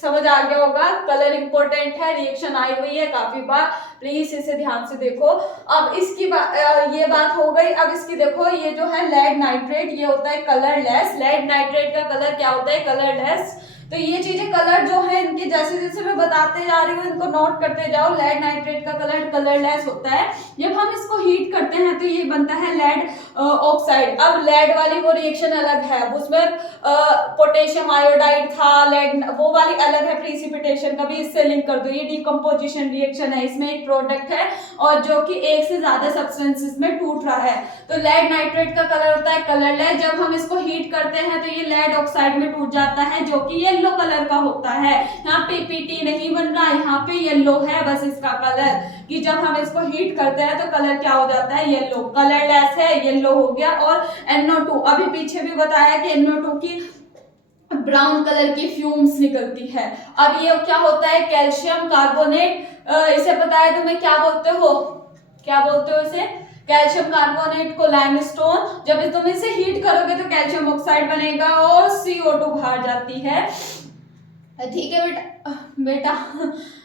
समझ आ गया होगा। कलर इंपॉर्टेंट है, रिएक्शन आई हुई है काफी बार, प्लीज इसे ध्यान से देखो। अब इसकी ये बात हो गई। अब इसकी देखो, ये जो है लेड नाइट्रेट, ये होता है कलरलेस। लेड नाइट्रेट का कलर क्या होता है, कलरलेस। तो ये चीजें कलर जो है इनके जैसे जैसे मैं बताते जा रही हूँ, इनको नोट करते जाओ। लेड नाइट्रेट का कलर कलरलेस होता है। जब हम इसको हीट करते हैं तो ये बनता है लेड ऑक्साइड। अब लेड वाली वो रिएक्शन अलग है, उसमें पोटेशियम आयोडाइड था, लेड वो वाली अलग है प्रिसिपिटेशन, कभी इससे लिंक कर दो। ये डिकम्पोजिशन रिएक्शन है, इसमें एक प्रोडक्ट है और जो कि एक से ज्यादा सब्सटेंसेस में टूट रहा है। तो लेड नाइट्रेट का कलर होता है कलरलेस। जब हम इसको हीट करते हैं तो ये लेड ऑक्साइड में टूट जाता है जो कि येलो कलर का होता है। यहाँ पे पीटी नहीं बन रहा, यहाँ पे येलो है बस इसका कलर, कि जब हम इसको हीट करते हैं तो कलर क्या हो जाता है, येलो। कलरलेस है, येलो हो गया। और NO2 अभी पीछे भी बताया कि NO2 की ब्राउन कलर की फ्यूम्स निकलती है। अब ये क्या होता है, कैल्शियम कार्बोनेट, इसे पता है तुम्हें क्या बोलते हो, क्या बोलते हो इसे, कैल्शियम कार्बोनेट को लाइमस्टोन। जब तुम इसे हीट करोगे तो कैल्शियम ऑक्साइड बनेगा और CO2 बाहर जाती है। ठीक है बेटा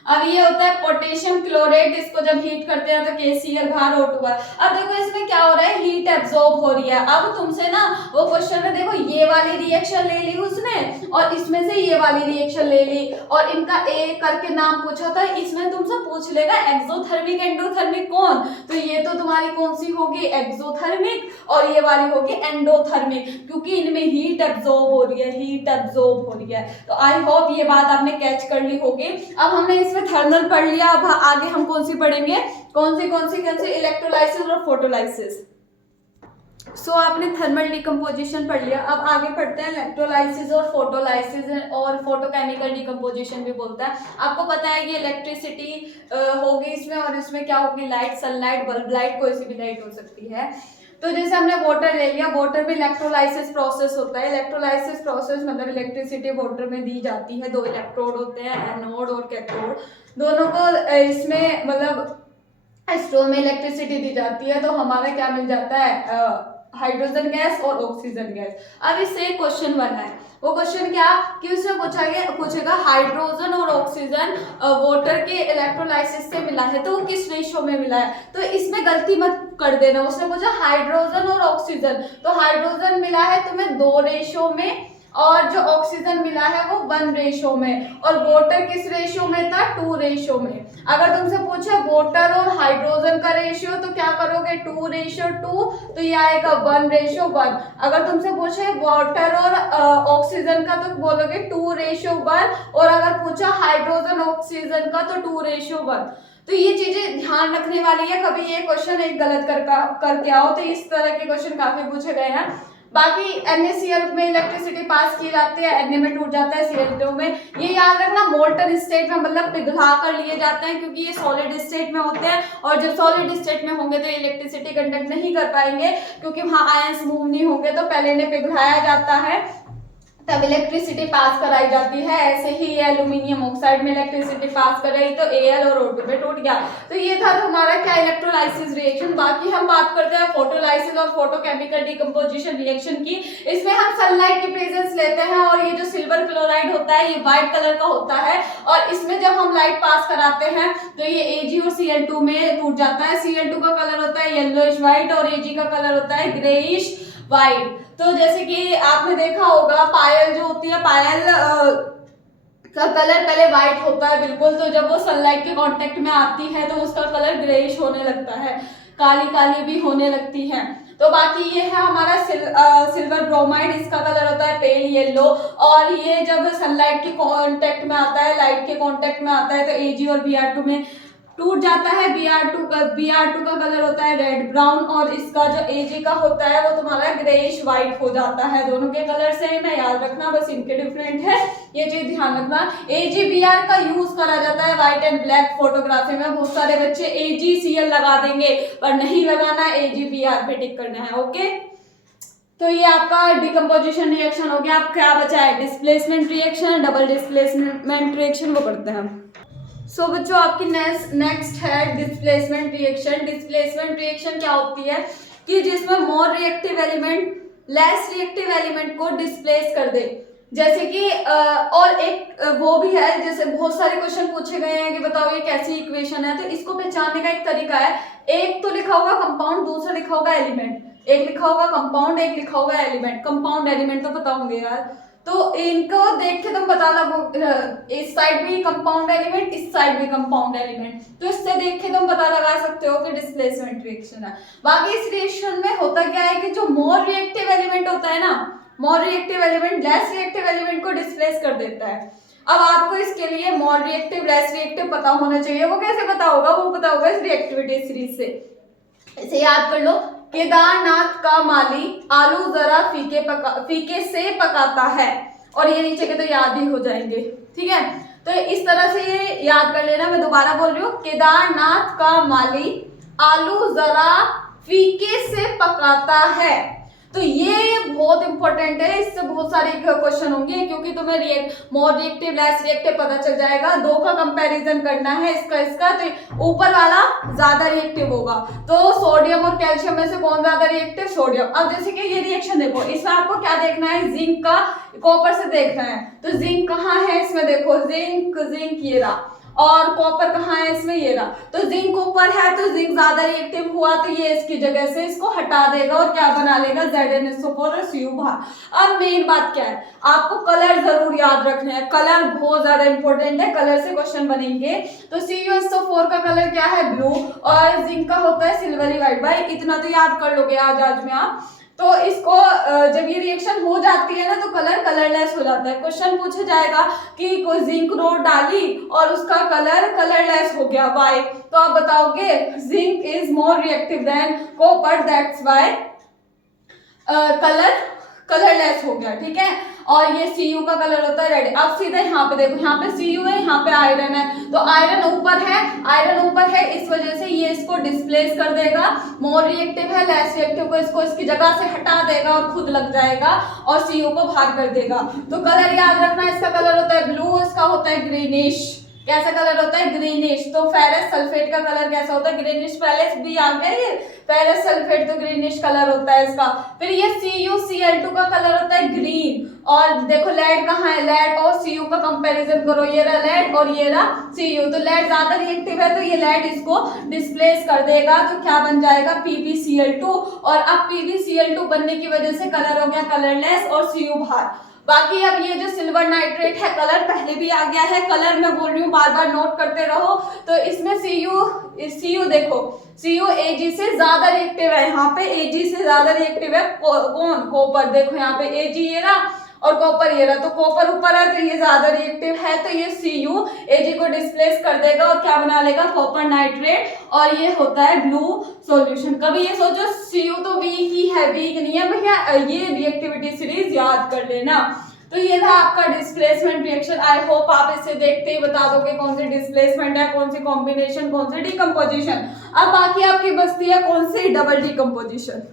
अब ये होता है पोटेशियम क्लोरेट, इसको जब हीट करते हैं तो KCl बाहर O2 बाहर। अब देखो इसमें क्या हो रहा है, हीट एब्जॉर्ब हो रही है। अब तुमसे ना वो क्वेश्चन में देखो ये वाली रिएक्शन ले ली उसने और इसमें से ये वाली रिएक्शन ले ली और इनका एक करके नाम पूछा था। इसमें तुमसे पूछ लेगा एक्सोथर्मिक एंडोथर्मिक कौन, तो ये तो तुम्हारी कौन सी होगी, एक्सोथर्मिक, और ये वाली होगी एंडोथर्मिक, क्योंकि इनमें हीट एब्जॉर्ब हो रही है, हीट एब्जॉर्ब हो रही है। तो आई होप ये बात आपने कैच कर ली होगी। अब हमने इसमें थर्मल पढ़ लिया, अब आगे हम कौन सी पढ़ेंगे, कौन सी इलेक्ट्रोलाइसिस और फोटोलाइसिस। सो आपने थर्मल डिकम्पोजिशन पढ़ लिया, अब आगे पढ़ते हैं इलेक्ट्रोलाइसिस और फोटोलाइसिस, और फोटोकेमिकल डिकम्पोजिशन भी बोलता है। आपको पता है कि इलेक्ट्रिसिटी होगी इसमें, और इसमें क्या होगी, लाइट, सनलाइट, बल्ब लाइट, कोई सी भी लाइट हो सकती है। तो जैसे हमने वाटर ले लिया, वाटर में इलेक्ट्रोलाइसिस प्रोसेस होता है। इलेक्ट्रोलाइसिस प्रोसेस मतलब इलेक्ट्रिसिटी वाटर में दी जाती है। दो इलेक्ट्रोड होते हैं, एनोड और कैथोड, दोनों को इसमें मतलब स्ट्रो में इलेक्ट्रिसिटी दी जाती है। तो हमारा क्या मिल जाता है, हाइड्रोजन गैस और ऑक्सीजन गैस। अब इससे एक क्वेश्चन बना है, वो क्वेश्चन क्या कि उसमें पूछेगा हाइड्रोजन और ऑक्सीजन वाटर के इलेक्ट्रोलाइसिस से मिला है तो वो किस रेशो में मिला है। तो इसमें गलती मत कर देना, उसने पूछा हाइड्रोजन और ऑक्सीजन, तो हाइड्रोजन मिला है तुम्हें 2 रेशो में और जो ऑक्सीजन मिला है वो 1 रेशो में, और वाटर किस रेशो में था, 2 रेशो में। अगर तुमसे पूछे वाटर और हाइड्रोजन का रेशियो तो क्या करोगे, 2:2, तो ये आएगा 1:1। अगर तुमसे पूछे वाटर और ऑक्सीजन का तो बोलोगे 2:1, और अगर पूछा हाइड्रोजन ऑक्सीजन का तो 2:1। तो ये चीजें ध्यान रखने वाली है, कभी ये क्वेश्चन एक गलत करके आओ तो इस तरह के क्वेश्चन काफी पूछे गए हैं। बाकी NaCl में इलेक्ट्रिसिटी पास की जाती है, Na में टूट जाता है, Cl2 में। ये याद रखना मोल्टन स्टेट में मतलब पिघला कर लिए जाते हैं, क्योंकि ये सॉलिड स्टेट में होते हैं, और जब सॉलिड स्टेट में होंगे तो इलेक्ट्रिसिटी कंडक्ट नहीं कर पाएंगे, क्योंकि वहां आयंस मूव नहीं होंगे। तो पहले इन्हें पिघलाया जाता है तब इलेक्ट्रिसिटी पास कराई जाती है। ऐसे ही ये एल्यूमिनियम ऑक्साइड में इलेक्ट्रिसिटी पास कर रही तो Al और O2 में टूट गया। तो ये था हमारा क्या, इलेक्ट्रोलाइसिस रिएक्शन। बाकी हम बात करते हैं फोटोलाइसिस और फोटोकेमिकल डिकम्पोजिशन रिएक्शन की। इसमें हम सनलाइट की प्रेजेंस लेते हैं, और ये जो सिल्वर क्लोराइड होता है ये व्हाइट कलर का होता है, और इसमें जब हम लाइट पास कराते हैं तो ये Ag और Cl2 में टूट जाता है। Cl2 का कलर होता है येलोइश व्हाइट और Ag का कलर होता है ग्रेइश व्हाइट। तो जैसे कि आपने देखा होगा पायल जो होती है, पायल का कलर पहले व्हाइट होता है बिल्कुल, तो जब वो सनलाइट के कांटेक्ट में आती है तो उसका कलर ग्रेइश होने लगता है, काली काली भी होने लगती है। तो बाकी ये है हमारा सिल्वर ब्रोमाइड, इसका कलर होता है पेल येलो, और ये जब सनलाइट के कांटेक्ट में आता है, लाइट के कांटेक्ट में आता है तो Ag और Br2 में टूट जाता है। Br2 का कलर होता है रेड ब्राउन, और इसका जो Ag का होता है वो तुम्हारा ग्रेइश व्हाइट हो जाता है। दोनों के कलर सेम है, याद रखना, बस इनके डिफरेंट है, ये चीज ध्यान रखना। AgBr का यूज करा जाता है व्हाइट एंड ब्लैक फोटोग्राफी में। बहुत सारे बच्चे AgCl लगा देंगे, पर नहीं लगाना, AgBr पे टिक करना है। ओके, तो ये आपका डिकम्पोजिशन रिएक्शन हो गया। अब क्या बचा है, displacement reaction, double displacement reaction, वो करते हैं हम। सो बच्चों आपकी नेक्स्ट है डिस्प्लेसमेंट रिएक्शन। डिस्प्लेसमेंट रिएक्शन क्या होती है कि जिसमें more reactive element less reactive element को डिस्प्लेस कर दे। जैसे कि और एक वो भी है, जैसे बहुत सारे क्वेश्चन पूछे गए हैं कि बताओ ये कैसी इक्वेशन है, तो इसको पहचानने का एक तरीका है, एक तो लिखा होगा कंपाउंड, दूसरा लिखा होगा एलिमेंट। एक लिखा होगा कंपाउंड, एक लिखा होगा एलिमेंट। कंपाउंड एलिमेंट तो बताऊंगे यार, तो इनको देख के तुम पता लगो, इस साइड भी कंपाउंड एलिमेंट, इस साइड भी कंपाउंड एलिमेंट, तो इससे देख के तुम पता लगा सकते हो कि डिस्प्लेसमेंट रिएक्शन है। बाकी इस रिएक्शन में होता क्या है कि जो मोर रिएक्टिव एलिमेंट होता है ना, more reactive element less reactive element को डिस्प्लेस कर देता है। अब आपको इसके लिए मोर रिएक्टिव लेस रिएक्टिव पता होना चाहिए। वो कैसे पता होगा? वो पता होगा इस रिएक्टिविटी सीरीज से। इसे याद कर लो, केदारनाथ का माली आलू जरा फीके से पकाता है, और ये नीचे के तो याद ही हो जाएंगे, ठीक है। तो इस तरह से ये याद कर लेना। मैं दोबारा बोल रही हूँ, केदारनाथ का माली आलू जरा फीके से पकाता है। तो ये बहुत इंपॉर्टेंट है, इससे बहुत सारे क्वेश्चन होंगे, क्योंकि तुम्हें मोर रिएक्टिव लेस रिएक्टिव पता चल जाएगा। दो का कंपैरिजन करना है, इसका तो ऊपर वाला ज्यादा रिएक्टिव होगा। तो सोडियम और कैल्शियम में से कौन ज्यादा रिएक्टिव? सोडियम। अब जैसे कि ये रिएक्शन देखो, इसमें आपको क्या देखना है? जिंक का कॉपर से देखना है। तो जिंक कहाँ है इसमें? देखो जिंक ये रहा, और कॉपर कहाँ है इसमें? ये रहा। तो जिंक ऊपर है तो जिंक ज्यादा रिएक्टिव हुआ, तो ये इसकी जगह से इसको हटा देगा और क्या बना लेगा? ZnSO4 और Cu बाहर। अब मेन बात क्या है, आपको कलर जरूर याद रखने हैं। कलर बहुत ज्यादा इंपॉर्टेंट है, कलर से क्वेश्चन बनेंगे। तो CuSO4 का कलर क्या है? ब्लू, और जिंक का होता है सिल्वरी व्हाइट। भाई इतना तो याद कर लोगे आज में आप। तो इसको जब ये रिएक्शन हो जाती है ना, तो कलर कलरलेस हो जाता है। क्वेश्चन पूछा जाएगा कि कोई जिंक रोड डाली और उसका कलर कलरलेस हो गया, व्हाई? तो आप बताओगे zinc is more reactive than copper, that's why colour colourless हो गया, ठीक है। और ये Cu का कलर होता है रेड। अब सीधे यहाँ पे देखो, यहाँ पे Cu है, यहाँ पे आयरन है, तो आयरन ऊपर है, इस वजह से ये इसको डिस्प्लेस कर देगा। मोर रिएक्टिव है, लेस रिएक्टिव को इसको इसकी जगह से हटा देगा और खुद लग जाएगा और Cu को बाहर कर देगा। तो कलर याद रखना, इसका कलर होता है ब्लू, इसका होता है ग्रीनिश। कैसा कलर होता है? ग्रीनिश। तो फेरस सल्फेट का कलर कैसा होता है? ग्रीनिश। पहले भी आ गया ये फेरस सल्फेट, तो ग्रीनिश कलर होता है इसका। फिर ये CuCl2 का कलर होता है ग्रीन। और देखो लेड कहाँ है? लेड और Cu का कंपैरिजन करो, ये रहा लेड और ये रहा Cu। तो लेड ज्यादा रिएक्टिव है, तो ये लेड इसको डिस्प्लेस कर देगा, तो क्या बन जाएगा? PbCl2। और अब PbCl2 बनने की वजह से कलर हो गया कलरलेस और Cu बाहर। बाकी अब ये जो सिल्वर नाइट्रेट है, कलर पहले भी आ गया है, कलर मैं बोल रही हूँ बार बार नोट करते रहो। तो इसमें Cu देखो, Cu Ag से ज्यादा रिएक्टिव है, यहाँ पे Ag से ज्यादा रिएक्टिव है कौन? कॉपर। देखो यहाँ पे Ag ये रहा और कॉपर ये रहा, तो कॉपर ऊपर है तो ये ज्यादा रिएक्टिव है, तो ये Cu Ag को डिस्प्लेस कर देगा और क्या बना लेगा? Copper nitrate. और ये होता है ब्लू सॉल्यूशन। कभी ये सोचो Cu तो वीक ही है, वीक नहीं है भैया, ये रिएक्टिविटी सीरीज याद कर लेना। तो ये था आपका डिस्प्लेसमेंट रिएक्शन। आई होप आप इसे देखते ही बता दोगे कौन सी डिस्प्लेसमेंट है, कौन सी कॉम्बिनेशन, कौन सी डिकम्पोजिशन। अब बाकी आपकी बचती है कौन सी? Double decomposition.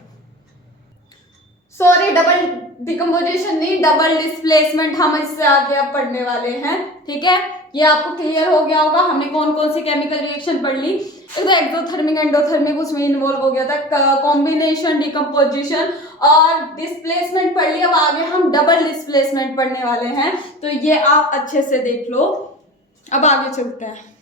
Sorry, double decomposition नहीं, डबल डिस्प्लेसमेंट हम इससे आगे अब पढ़ने वाले हैं, ठीक है। ये आपको क्लियर हो गया होगा, हमने कौन कौन सी केमिकल रिएक्शन पढ़ ली। तो एक्सोथर्मिक एंडोथर्मिक उसमें इन्वॉल्व हो गया था, कॉम्बिनेशन, डिकम्पोजिशन और डिस्प्लेसमेंट पढ़ लिया। अब आगे हम डबल डिस्प्लेसमेंट पढ़ने वाले हैं, तो ये आप अच्छे से देख लो। अब आगे चलते हैं।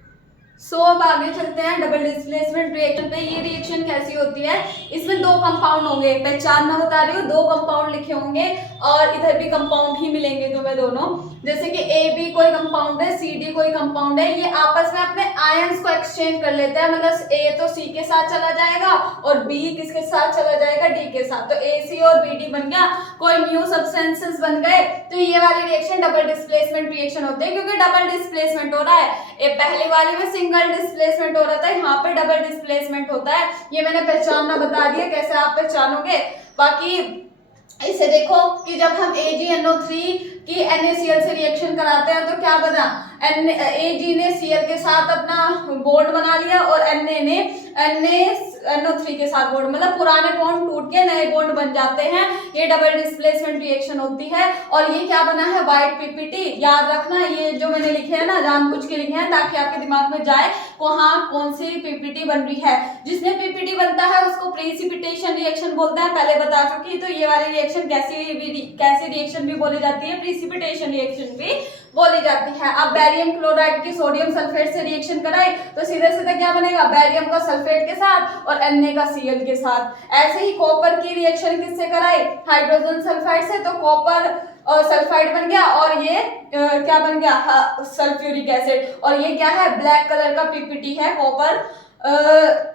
अब आगे चलते हैं डबल डिस्प्लेसमेंट रिएक्शन पे। ये रिएक्शन कैसी होती है? इसमें दो कंपाउंड होंगे, पहचान मैं बता रही हूँ, दो कंपाउंड लिखे होंगे और इधर भी कंपाउंड ही मिलेंगे तुम्हें दोनों। जैसे कि AB कोई कंपाउंड है, CD कोई कंपाउंड है, ये आपस में अपने आयंस को एक्सचेंज कर लेते हैं। मतलब A तो C के साथ चला जाएगा और B किसके साथ चला जाएगा? D के साथ। तो AC और BD बन गया, कोई न्यू सब्सटेंसेस बन गए। तो ये वाली रिएक्शन डबल डिस्प्लेसमेंट रिएक्शन होती है, क्योंकि डबल डिस्प्लेसमेंट हो रहा है। ये पहले वाले में सिंगल डिस्प्लेसमेंट हो रहा था, यहाँ पे डबल डिस्प्लेसमेंट होता है। ये मैंने पहचानना बता दिया, कैसे आप पहचानोगे। बाकी इसे देखो कि जब हम AgNO3 की NaCl से रिएक्शन कराते हैं तो क्या बना? Ag ने Cl के साथ अपना बॉन्ड बना लिया और Na ने NO3 के साथ बॉन्ड, मतलब पुराने बॉन्ड टूट के नए बॉन्ड बन जाते हैं। ये डबल डिस्प्लेसमेंट रिएक्शन होती है। और ये क्या बना है? White PPT। याद रखना, ये जो मैंने लिखे हैं ना, जानबूझ के लिखे हैं ताकि आपके दिमाग में जाए कहाँ कौन सी PPT बन रही है। जिसमें PPT बनता है उसको प्रीसिपिटेशन रिएक्शन बोलते हैं, पहले बता चुकी। तो ये वाली रिएक्शन कैसी रिएक्शन भी बोली जाती है? प्रीसिपिटेशन रिएक्शन भी बोली जाती है। अब बैरियम क्लोराइड की सोडियम सल्फेट से रिएक्शन कराई तो सीधे सीधे क्या बनेगा, बैरियम का सल्फेट के साथ और Na का Cl के साथ। ऐसे ही कॉपर की रिएक्शन किससे कराई, हाइड्रोजन सल्फाइड से, तो कॉपर सल्फाइड बन गया और ये क्या बन गया, सल्फ्यूरिक एसिड। और ये क्या है, ब्लैक कलर का पीपीटी है, कॉपर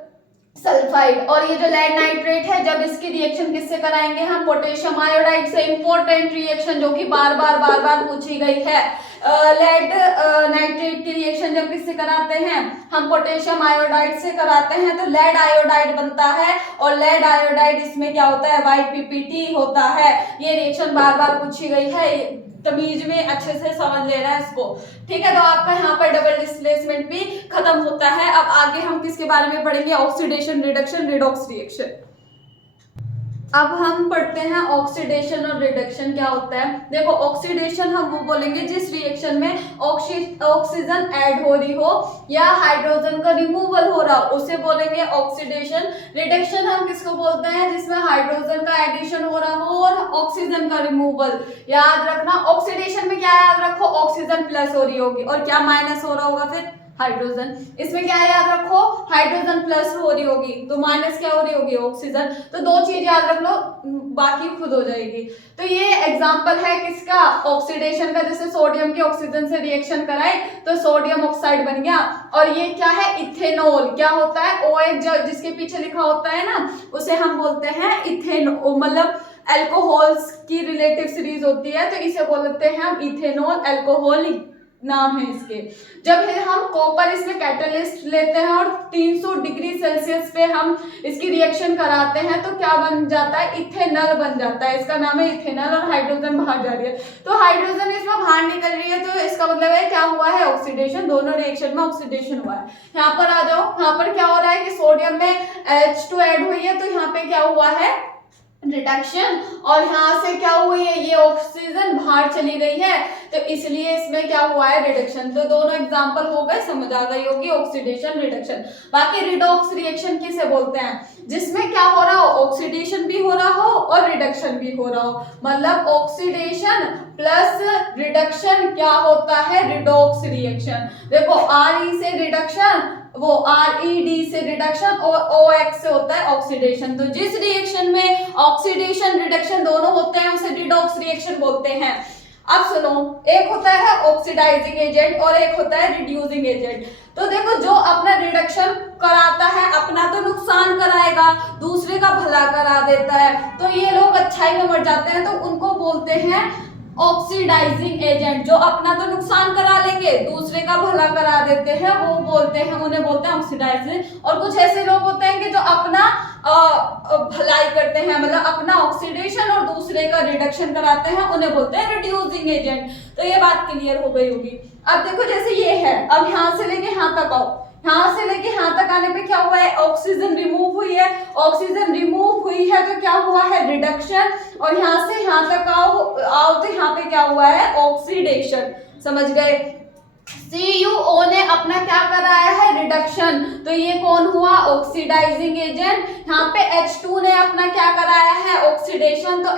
सल्फाइड। और ये जो लेड नाइट्रेट है, जब इसकी रिएक्शन किससे कराएंगे हम, पोटेशियम आयोडाइड से। इंपॉर्टेंट रिएक्शन जो कि बार बार पूछी गई है, लेड नाइट्रेट की रिएक्शन जब किससे कराते हैं हम, पोटेशियम आयोडाइड से कराते हैं, तो लेड आयोडाइड बनता है। और लेड आयोडाइड इसमें क्या होता है, YPPT होता है। ये रिएक्शन बार बार पूछी गई है, तमीज में अच्छे से समझ लेना है इसको, ठीक है। तो आपका यहाँ पर डबल डिस्प्लेसमेंट भी खत्म होता है। अब आगे हम किसके बारे में पढ़ेंगे, ऑक्सीडेशन, रिडक्शन, रिडॉक्स रिएक्शन। अब हम पढ़ते हैं ऑक्सीडेशन और रिडक्शन क्या होता है। देखो ऑक्सीडेशन हम वो बोलेंगे जिस रिएक्शन में ऑक्सीजन ऐड हो रही हो या हाइड्रोजन का रिमूवल हो रहा हो, उसे बोलेंगे ऑक्सीडेशन। रिडक्शन हम किसको बोलते हैं, जिसमें हाइड्रोजन का एडिशन हो रहा हो और ऑक्सीजन का रिमूवल। याद रखना ऑक्सीडेशन में क्या याद रखो, ऑक्सीजन प्लस हो रही होगी और क्या माइनस हो रहा होगा, फिर हाइड्रोजन। इसमें क्या याद रखो, हाइड्रोजन प्लस हो रही होगी तो माइनस क्या हो रही होगी, ऑक्सीजन। तो दो चीज याद रख लो, बाकी खुद हो जाएगी। तो ये एग्जांपल है किसका, ऑक्सीडेशन का। जैसे सोडियम की ऑक्सीजन से रिएक्शन कराए तो सोडियम ऑक्साइड बन गया। और ये क्या है, इथेनॉल। क्या होता है, OH जिसके पीछे लिखा होता है ना, उसे हम बोलते हैं इथेनॉल, मतलब एल्कोहल्स की रिलेटिव सीरीज होती है, तो इसे बोलते हैं हम इथेनॉल एल्कोहल, नाम है इसके। जब हम कॉपर इसमें कैटलिस्ट लेते हैं और 300 डिग्री सेल्सियस पे हम इसकी रिएक्शन कराते हैं तो क्या बन जाता है, इथेनॉल बन जाता है। इसका नाम है इथेनॉल और हाइड्रोजन बाहर जा रही है, तो हाइड्रोजन इसमें बाहर निकल रही है, तो इसका मतलब है क्या हुआ है, ऑक्सीडेशन। दोनों रिएक्शन में ऑक्सीडेशन हुआ है। यहाँ पर आ जाओ, यहाँ पर क्या हो रहा है कि सोडियम में H2 ऐड हुई है, तो यहाँ पे क्या हुआ है, रिडक्शन। और यहाँ से क्या हुई है, ये ऑक्सीजन बाहर चली गई है, तो इसलिए इसमें क्या हुआ है, रिडक्शन। तो दोनों एग्जांपल हो गए, समझ आ गई होगी, ऑक्सीडेशन, रिडक्शन। बाकी रिडॉक्स रिएक्शन किसे बोलते हैं, जिसमें क्या हो रहा हो, ऑक्सीडेशन भी हो रहा हो और रिडक्शन भी हो रहा हो। मतलब ऑक्सीडेशन प्लस रिडक्शन क्या होता है, रिडॉक्स रिएक्शन। देखो RE से रिडक्शन, वो RED से रिडक्शन और OX से होता है ऑक्सीडेशन। तो जिस रिएक्शन में ऑक्सीडेशन रिडक्शन दोनों होते हैं उसे रिडॉक्स रिएक्शन बोलते हैं। अब सुनो, एक होता है ऑक्सीडाइजिंग एजेंट और एक होता है रिड्यूसिंग एजेंट। तो देखो जो अपना रिडक्शन कराता है अपना तो नुकसान कराएगा, दूसरे का भला करा देता है, तो ये लोग अच्छाई में मर जाते हैं, तो उनको बोलते हैं ऑक्सीडाइजिंग एजेंट। जो अपना तो नुकसान करा लेंगे दूसरे का भला करा देते हैं, वो बोलते हैं, उन्हें बोलते हैं ऑक्सीडाइजिंग। और कुछ ऐसे लोग होते हैं कि जो अपना भलाई करते हैं, मतलब अपना ऑक्सीडेशन और दूसरे का रिडक्शन कराते हैं, उन्हें बोलते हैं रिड्यूसिंग एजेंट। तो ये बात क्लियर हो गई होगी। अब देखो जैसे ये है, अब यहाँ से लेके यहाँ तक आओ, यहाँ से लेके यहाँ तक आने पे क्या हुआ है, ऑक्सीजन रिमूव हुई है। ऑक्सीजन रिमूव हुई है तो क्या हुआ है, रिडक्शन। और यहाँ से यहाँ तक आओ तो यहाँ पे क्या हुआ है, ऑक्सीडेशन। समझ गए। CuO ने अपना क्या कराया है, रिडक्शन। तो ये कौन हुआ, ऑक्सीडाइजिंग एजेंट। यहाँ पे H2 ने अपना क्या कराया है, ऑक्सीडेशन। तो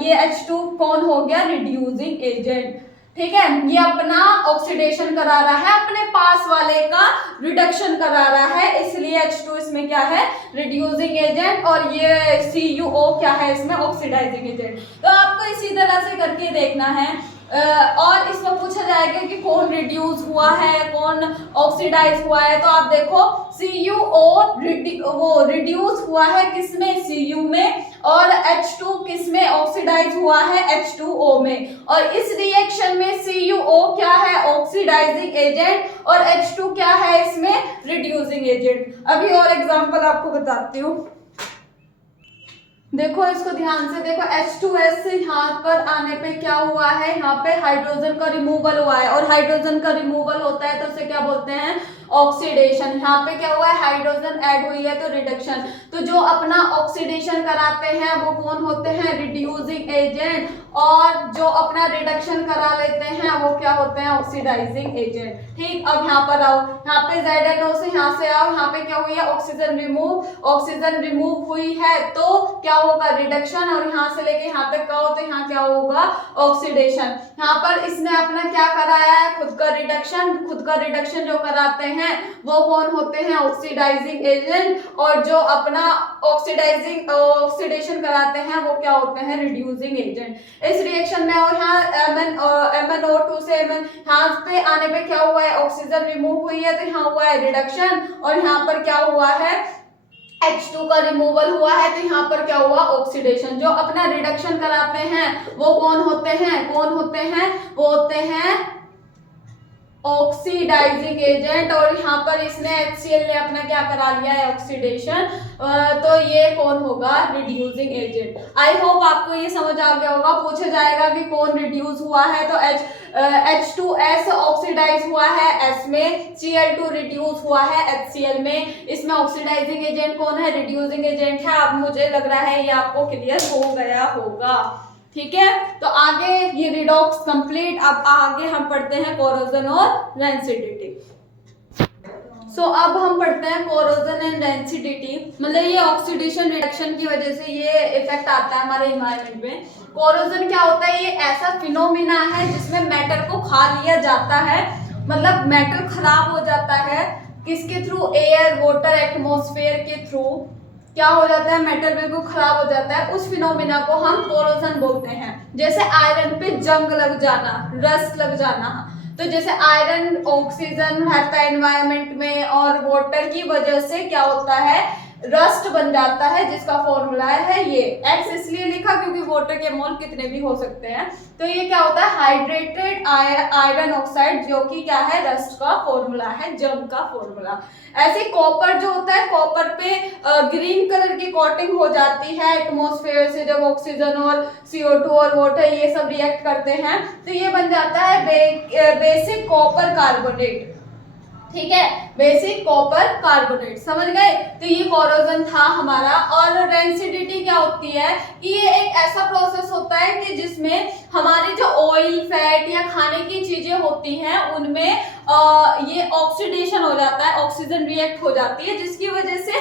ये H2 कौन हो गया, रिड्यूसिंग एजेंट। ठीक है, ये अपना ऑक्सीडेशन करा रहा है, अपने पास वाले का रिडक्शन करा रहा है, इसलिए H2 इसमें क्या है, रिड्यूसिंग एजेंट। और ये CuO क्या है, इसमें ऑक्सीडाइजिंग एजेंट। तो आपको इसी तरह से करके देखना है। और इसमें पूछा जाएगा कि कौन रिड्यूस हुआ है, कौन ऑक्सीडाइज हुआ है। तो आप देखो CuO वो रिड्यूस हुआ है किसमें, Cu में, और H2 किसमें, ऑक्सीडाइज हुआ है H2O में। और इस रिएक्शन में CuO क्या है, ऑक्सीडाइजिंग एजेंट, और H2 क्या है इसमें, रिड्यूसिंग एजेंट। अभी और एग्जांपल आपको बताती हूँ, देखो इसको ध्यान से देखो। H2S से यहाँ पर आने पे क्या हुआ है, यहाँ पे हाइड्रोजन का रिमूवल हुआ है, और हाइड्रोजन का रिमूवल होता है तो उसे क्या बोलते हैं, ऑक्सीडेशन। यहाँ पे क्या हुआ है, हाइड्रोजन ऐड हुई है तो रिडक्शन। तो जो अपना ऑक्सीडेशन कराते हैं वो कौन होते हैं, रिड्यूसिंग एजेंट, और जो अपना रिडक्शन करा लेते हैं वो क्या होते हैं, ऑक्सीडाइजिंग एजेंट। ठीक, अब यहाँ पर आओ, यहाँ पे ZNO से यहाँ से आओ, यहाँ पे क्या हुई है, ऑक्सीजन रिमूव, ऑक्सीजन रिमूव हुई है तो क्या होगा, रिडक्शन, और यहाँ से लेके यहाँ तक का हो तो यहाँ क्या होगा, ऑक्सीडेशन। यहाँ पर इसने अपना क्या कराया है, खुद का रिडक्शन। खुद का रिडक्शन जो कराते हैं वो कौन होते हैं, ऑक्सीडाइजिंग एजेंट, और जो अपना ऑक्सीडेशन कराते हैं वो क्या होते हैं, रिड्यूसिंग एजेंट। इस रिएक्शन में और यहाँ MnO2 से यहाँ पे आने पे क्या हुआ है, ऑक्सीजन रिमूव हुई है तो यहाँ हुआ है रिडक्शन, और यहाँ पर क्या हुआ है, H2 का रिमूवल हुआ है तो यहाँ पर क्या हुआ, ऑक्सीडेशन। जो अपना रिडक्शन कराते हैं वो कौन होते हैं, कौन होते हैं, वो होते हैं ऑक्सीडाइजिंग एजेंट, और यहाँ पर इसने HCl ने अपना क्या करा लिया है, ऑक्सीडेशन, तो ये कौन होगा, रिड्यूसिंग एजेंट। आई होप आपको ये समझ आ गया होगा। पूछा जाएगा कि कौन रिड्यूस हुआ है तो H2S ऑक्सीडाइज हुआ है S में, Cl2 रिड्यूस हुआ है HCl में। इसमें ऑक्सीडाइजिंग एजेंट कौन है, रिड्यूसिंग एजेंट है। अब मुझे लग रहा है ये आपको क्लियर हो गया होगा। ठीक है, तो आगे ये रिडॉक्स कंप्लीट। अब आगे हम पढ़ते हैं कोरोजन और रेंसिडिटी। अब हम पढ़ते हैं कोरोजन एंड रेंसिडिटी। मतलब ये ऑक्सीडेशन रिडक्शन की वजह से ये इफेक्ट आता है हमारे इन्वायरमेंट में। कोरोजन क्या होता है, ये ऐसा फिनोमिना है जिसमें मैटर को खा लिया जाता है, मतलब मैटर खराब हो जाता है। किसके थ्रू, एयर, वाटर, एटमॉस्फेयर के थ्रू क्या हो जाता है, मेटल बिल्कुल खराब हो जाता है। उस फिनोमिना को हम कोरोजन बोलते हैं। जैसे आयरन पे जंग लग जाना, रस्ट लग जाना, तो जैसे आयरन ऑक्सीजन रहता है एनवायरनमेंट में और वाटर की वजह से क्या होता है, रस्ट बन जाता है, जिसका फॉर्मूला है ये। X इसलिए लिखा क्योंकि वाटर के मोल कितने भी हो सकते हैं। तो ये क्या होता है, हाइड्रेटेड आयरन ऑक्साइड, जो कि क्या है, रस्ट का फॉर्मूला है, जंग का फॉर्मूला। ऐसे कॉपर जो होता है, कॉपर पे ग्रीन कलर की कोटिंग हो जाती है एटमॉस्फेयर से, जब ऑक्सीजन और CO2 और वाटर ये सब रिएक्ट करते हैं तो ये बन जाता है बेसिक कॉपर कार्बोनेट। ठीक है, बेसिक कॉपर कार्बोनेट, समझ गए। तो ये कोरोजन था हमारा। और रेंसिडिटी क्या होती है कि ये एक ऐसा प्रोसेस होता है कि जिसमें हमारे जो ऑयल, फैट या खाने की चीजें होती हैं उनमें ये ऑक्सीडेशन हो जाता है, ऑक्सीजन रिएक्ट हो जाती है, जिसकी वजह से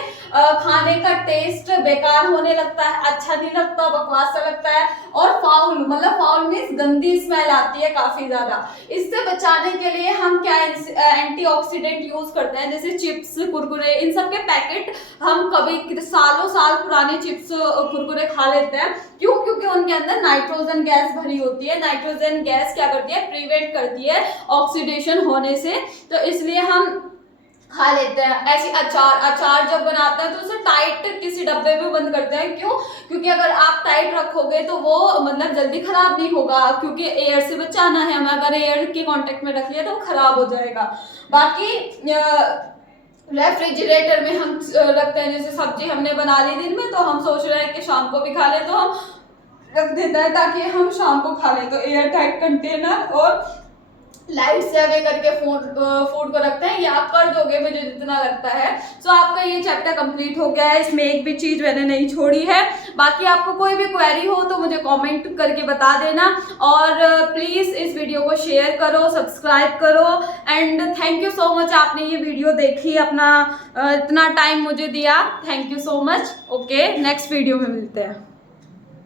खाने का टेस्ट बेकार होने लगता है, अच्छा नहीं लगता, बकवास सा लगता है, और फाउल, मतलब फाउल मीन्स गंदी स्मेल आती है काफी ज्यादा। इससे बचाने के लिए हम क्या एंटीऑक्सीडेंट यूज करते हैं, जैसे चिप्स, कुरकुरे, इन सब के पैकेट हम कभी सालों साल पुराने चिप्स, कुरकुरे खा लेते हैं। क्यों? क्योंकि उनके अंदर नाइट्रोजन गैस भरी होती है। नाइट्रोजन गैस क्या करती है, प्रिवेंट करती है ऑक्सीडेशन होने से, तो इसलिए हम खा लेते हैं। ऐसी अचार जब बनाते हैं तो उसे टाइट किसी डब्बे में बंद करते हैं। क्यों? क्योंकि अगर आप टाइट रखोगे तो वो मतलब जल्दी खराब नहीं होगा, क्योंकि एयर से बचाना है हमें। अगर एयर के कांटेक्ट में रख लिया तो खराब हो जाएगा। बाकी रेफ्रिजरेटर में हम रखते हैं, जैसे सब्जी हमने बना ली दिन में तो हम सोच रहे हैं कि शाम को भी खा ले, तो हम रख देता है ताकि हम शाम को खा लें। तो एयर टाइट कंटेनर और लाइट से अवे करके फूड को रखते हैं। ये आप कर दोगे मुझे जितना लगता है। सो आपका ये चैप्टर कंप्लीट हो गया है। इसमें एक भी चीज मैंने नहीं छोड़ी है। बाकी आपको कोई भी क्वेरी हो तो मुझे कमेंट करके बता देना, और प्लीज इस वीडियो को शेयर करो, सब्सक्राइब करो, and thank you so much, आपने ये वीडियो देखी, अपना इतना टाइम मुझे दिया, thank you so much. Okay, next video में मिलते हैं।